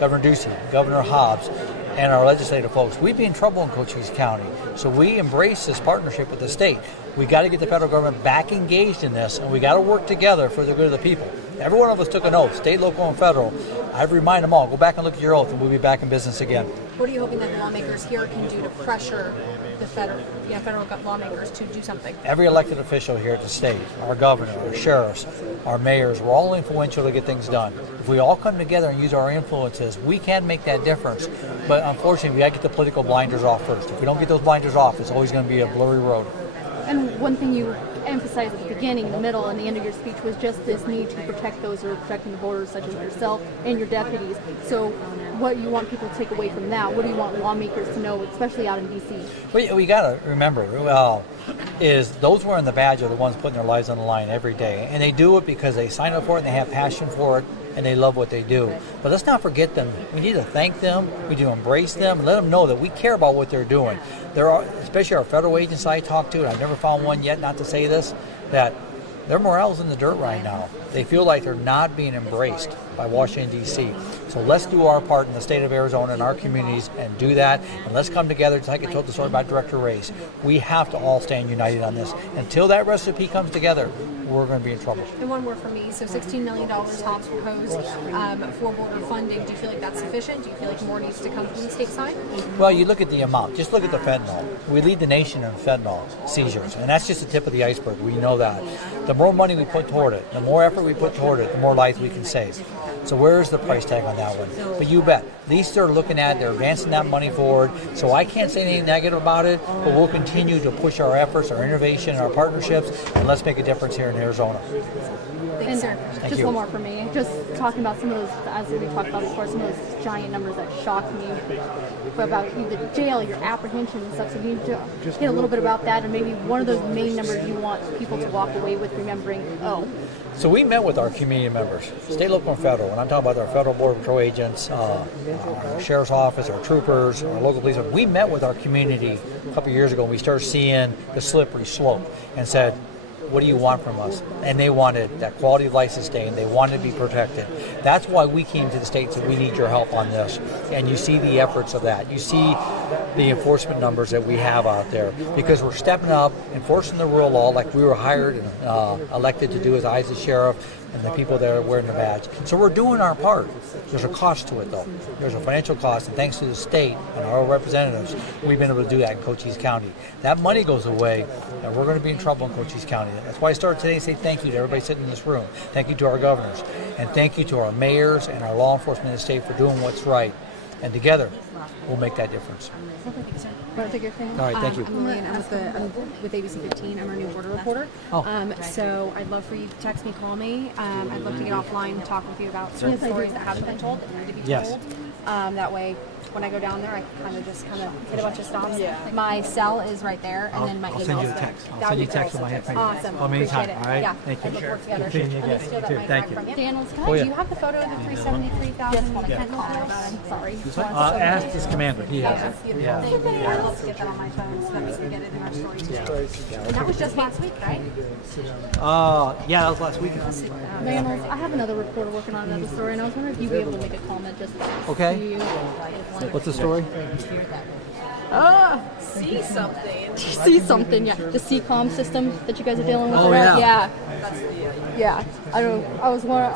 Governor Ducey, Governor Hobbs, and our legislative folks, we'd be in trouble in Cochise County. So we embrace this partnership with the state. We got to get the federal government back engaged in this, and we got to work together for the good of the people. Every one of us took an oath, state, local, and federal. I'd remind them all, go back and look at your oath, and we'll be back in business again. What are you hoping that the lawmakers here can do to pressure the federal lawmakers to do something? Every elected official here at the state, our governor, our sheriffs, our mayors, we're all influential to get things done. If we all come together and use our influences, we can make that difference. But unfortunately, we got to get the political blinders off first. If we don't get those blinders off, it's always going to be a blurry road. And one thing you emphasized at the beginning, the middle, and the end of your speech was just this need to protect those who are protecting the borders, such as yourself and your deputies. So what you want people to take away from that? What do you want lawmakers to know, especially out in D.C.? We got to remember, is those wearing the badge are the ones putting their lives on the line every day. And they do it because they sign up for it and they have passion for it and they love what they do. But let's not forget them. We need to thank them. We need to embrace them and let them know that we care about what they're doing. There are, especially our federal agents I talk to, and I've never found one yet, not to say this, that their morale's in the dirt right now. They feel like they're not being embraced by Washington, D.C. So let's do our part in the state of Arizona and our communities and do that. And let's come together, just like I told the story about Director Reyes. We have to all stand united on this. Until that recipe comes together, we're going to be in trouble. And one more from me. So $16 million Hobbs proposed for border funding. Do you feel like that's sufficient? Do you feel like more needs to come from the state side? Well, you look at the amount. Just look at the fentanyl. We lead the nation in fentanyl seizures, and that's just the tip of the iceberg. We know that. The more money we put toward it, the more effort we put toward it, the more lives we can save. So where's the price tag on that one? But you bet. At least they're looking at, they're advancing that money forward. So I can't say anything negative about it, but we'll continue to push our efforts, our innovation, and our partnerships, and let's make a difference here in Arizona. Thanks, sir. Thank Just you. one more for me. Just talking about some of those, as we talked about before, some of those giant numbers that shocked me about the jail, your apprehension and stuff. So you need to hit a little bit about that, and maybe one of those main numbers you want people to walk away with, remembering, So we met with our community members, state, local, and federal. And I'm talking about our federal border patrol agents, our sheriff's office, our troopers, our local police. We met with our community a couple of years ago, and we started seeing the slippery slope and said, what do you want from us? And they wanted that quality of life sustained. They wanted to be protected. That's why we came to the state and said, we need your help on this. And you see the efforts of that. You see the enforcement numbers that we have out there, because we're stepping up, enforcing the rule of law like we were hired and elected to do as I as the sheriff and the people that are wearing the badge. So we're doing our part. There's a cost to it, though. There's a financial cost, and thanks to the state and our representatives, we've been able to do that in Cochise County. That money goes away, and we're going to be in trouble in Cochise County. That's why I started today to say thank you to everybody sitting in this room. Thank you to our governors, and thank you to our mayors and our law enforcement in the state for doing what's right. And together, we'll make that difference. Want to take your thing? All right, thank you. I'm Lillian. I'm with ABC 15. I'm our new border reporter. Oh. So I'd love for you to text me, call me. I'd love to get offline and talk with you about certain stories that haven't been told, that need to be told. That way, when I go down there, I can kind of hit a bunch of stops. My cell is right there, and then my email. I'll send you a text. I'll send you a text with my headphones. Awesome. Call me anytime. Appreciate it. All right. Yeah. Thank you. Let's work together. Good seeing you Let me again. steal that You too. mic Thank back you. from you. Daniels, Do you have the photo of the 373,000 on the fentanyl? I'm sorry. Ask this commander. He has it. Yeah. Let's get that on my phone so that we can get it in our story too. And that was just last week, right? Yeah, that was last week. Daniels, I have another reporter working on another story, and I was wondering if you'd be able to make a comment just Okay. to you. What's the story? See something. See something, yeah. The CCOM system that you guys are dealing with. Oh, yeah. Yeah. That's the deal. Yeah.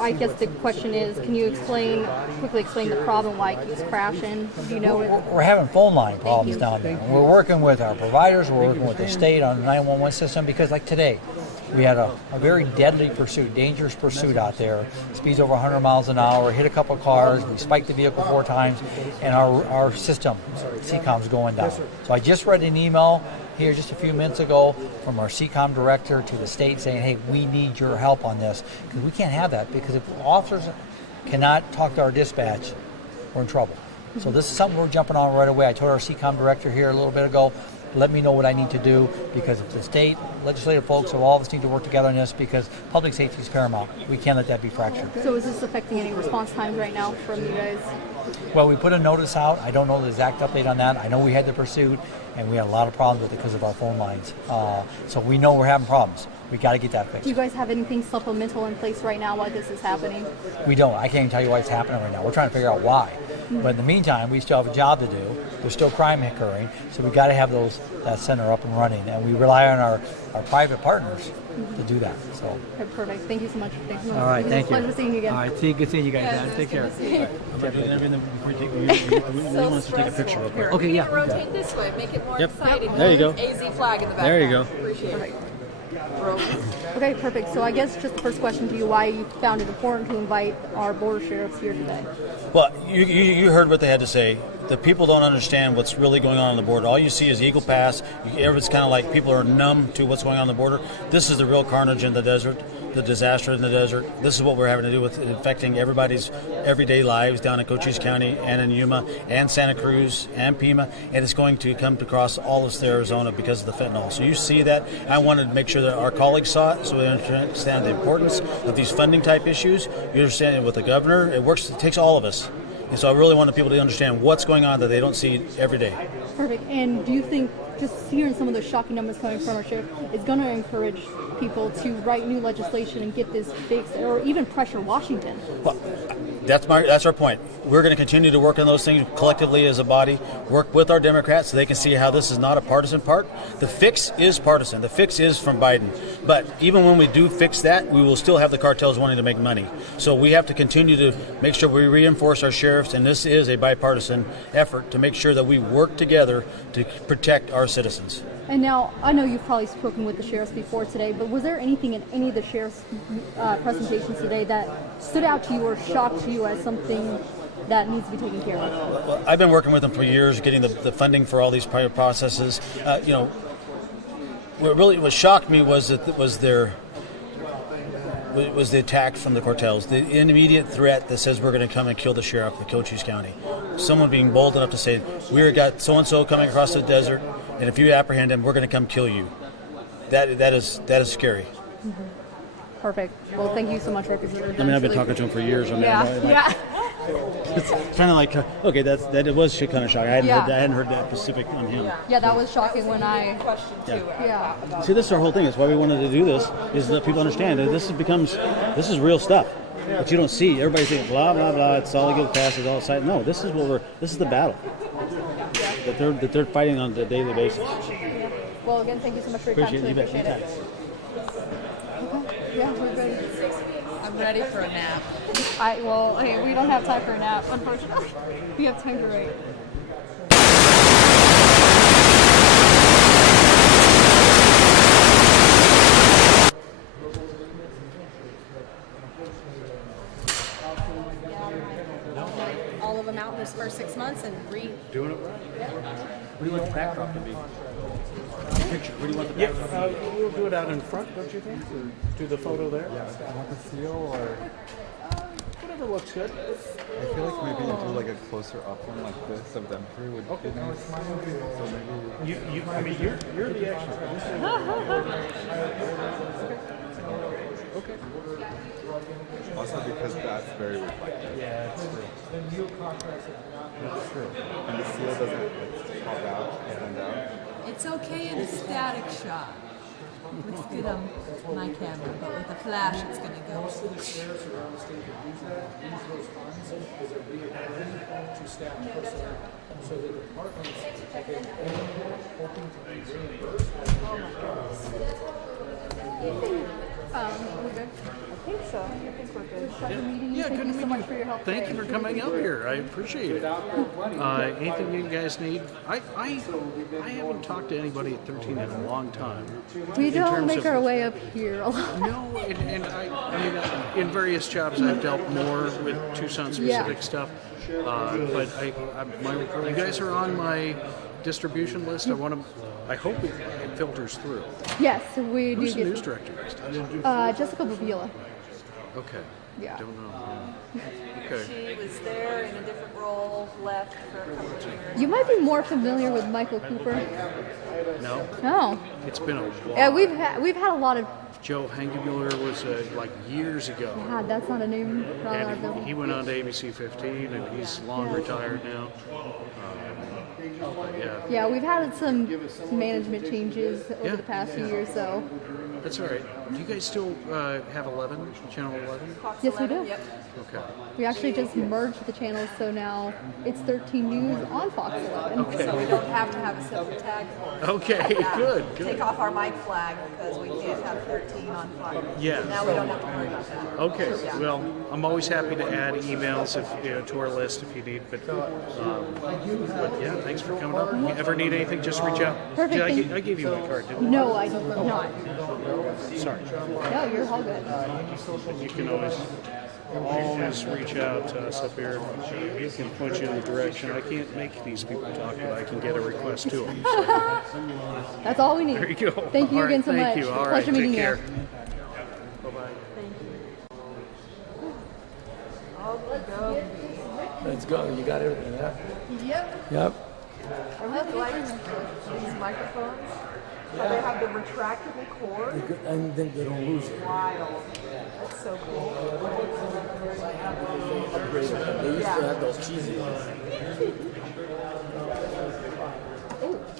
I guess the question is, can you quickly explain the problem, why it keeps crashing? Do you know it? We're having phone line problems down there. We're working with our providers, we're working with the state on the 911 system, because like today, we had a very deadly pursuit, dangerous pursuit out there. Speeds over 100 miles an hour, hit a couple of cars, we spiked the vehicle 4 times, and our system, CCOM's going down. So I just read an email here just a few minutes ago from our CCOM director to the state saying, hey, we need your help on this, because we can't have that, because if officers cannot talk to our dispatch, we're in trouble. So this is something we're jumping on right away. I told our CCOM director here a little bit ago, let me know what I need to do, because if the state legislative folks, so all of us need to work together on this, because public safety is paramount. We can't let that be fractured. So is this affecting any response times right now from you guys? Well, we put a notice out. I don't know the exact update on that. I know we had the pursuit, and we had a lot of problems with it because of our phone lines. So we know we're having problems. We got to get that fixed. Do you guys have anything supplemental in place right now while this is happening? We don't. I can't even tell you why it's happening right now. We're trying to figure out why. But in the meantime, we still have a job to do. There's still crime occurring, so we got to have that center up and running, and we rely on our private partners to do that. So. Okay, perfect. Thank you so much. Thanks so much. All right, thank you. Pleasure seeing you again. All right, good seeing you guys. Yeah, Dan. Take care. Before you want us to take a picture real quick. Okay, yeah. Rotate this way, make it more Yep. exciting. There you go. AZ flag in the background. There you go. Appreciate it. Okay, perfect. So I guess just the first question to you, why you found it important to invite our border sheriffs here today? Well, you heard what they had to say. The people don't understand what's really going on the border. All you see is Eagle Pass. It's kind of like people are numb to what's going on the border. This is the real carnage in the desert, the disaster in the desert. This is what we're having to do with affecting everybody's everyday lives down in Cochise County and in Yuma and Santa Cruz and Pima, and it's going to come across all of Arizona because of the fentanyl. So you see that. I wanted to make sure that our colleagues saw it so we understand the importance of these funding type issues. You understand it with the governor. It takes all of us. And so I really wanted people to understand what's going on that they don't see every day. Perfect. And do you think just hearing some of those shocking numbers coming from our sheriff is going to encourage people to write new legislation and get this fixed, or even pressure Washington? Well, that's our point. We're going to continue to work on those things collectively as a body, work with our Democrats so they can see how this is not a partisan part. The fix is partisan. The fix is from Biden. But even when we do fix that, we will still have the cartels wanting to make money. So we have to continue to make sure we reinforce our sheriffs, and this is a bipartisan effort to make sure that we work together to protect our citizens. And now, I know you've probably spoken with the sheriffs before today, but was there anything in any of the sheriffs' presentations today that stood out to you or shocked you as something that needs to be taken care of? Well, I've been working with them for years, getting the funding for all these private processes. What shocked me was the attack from the cartels, the immediate threat that says we're going to come and kill the sheriff of Cochise County. Someone being bold enough to say, we've got so-and-so coming across the desert, and if you apprehend him, we're going to come kill you. That is scary. Mm-hmm. Perfect. Well, thank you so much, Representative. I mean, I've been talking to him for years. Yeah. It's kind of like, okay, it was kind of shocking. I hadn't heard that specific on him. Yeah, that was shocking when I... Yeah. See, this is our whole thing. It's why we wanted to do this, is to let people understand that this is real stuff that you don't see. Everybody thinks blah blah blah. It's all Eagle Pass. It's all side. No, this is the battle that they're fighting on a daily basis. Well, again, thank you so much for your time. Really appreciate it. Okay. Yeah, we're good. I'm ready for a nap. Hey, we don't have time for a nap, unfortunately. We have time to write. All of them out in this first 6 months and doing it right. Yep. What do you want the backdrop to be? Picture. Where do you want the backdrop? We'll do it out in front, don't you think? Or do the photo there? Yeah. Do you want the seal or? Whatever looks good. I feel like maybe you do like a closer up one like this of them three would be nice. So maybe you're the action star. Okay. Also because that's very reflective. Yeah, it's true. That's true. And the seal doesn't pop out, stand out. It's okay in a static shot. Looks good on my camera, but with a flash it's going to go. So the departments We're good. I think so. I think we're good. Yeah, Thank you so much for your help. Thank you for coming up here. I appreciate it. Anything you guys need? I haven't talked to anybody at 13 in a long time. We in don't terms make of- our way up here a lot. No, and I mean, in various jobs, I've dealt more with Tucson-specific stuff. But you guys are on my distribution list. I hope it filters through. Yes, we do Who's the get news director these days? Jessica Babila. Okay. Yeah. Don't know. Okay. She was there in a different role, left for a couple of years. You might be more familiar with Michael Cooper. No. No. It's been a while. Yeah, we've had a lot of. Joe Hangemuller was like years ago. God, that's not a name. And he went on to ABC 15, and he's long retired now. Yeah. Yeah, we've had some management changes over the past few years, so. That's all right. Do you guys still have 11, Channel 11? Yes, we do. Yep. Okay. We actually just merged the channels, so now it's 13 News on Fox 11. Okay. So we don't have to have a separate tag for it. Okay, good. Take off our mic flag because we can't have 13 on Fox. Yeah. Now we don't have to worry about that. Okay. Yeah. Well, I'm always happy to add emails to our list if you need. But yeah, thanks for coming up. If you ever need anything, just reach out. Perfect. I gave you my card, didn't I? No, I did not. Sorry. No, you're all good. You can always reach out to us up here. We can point you in the direction. I can't make these people talk, but I can get a request to them. So. That's all we need. There you go. Thank you All again right, so much. thank you. All right, Pleasure meeting take care. you. Bye-bye. Oh, go. Let's go. You got everything, yeah? Yep. Yep. I really like these microphones. How they have the retractable cord. And then they don't lose it. Wild. That's so cool. Upgraded them. They used to have those cheesy ones.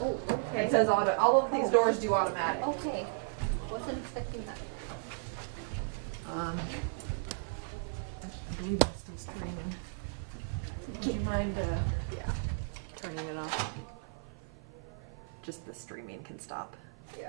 Oh, okay. It says auto. All of these doors do automatic. Okay. Wasn't expecting that. I believe it's still streaming. Do you mind turning it off? Just the streaming can stop. Yeah.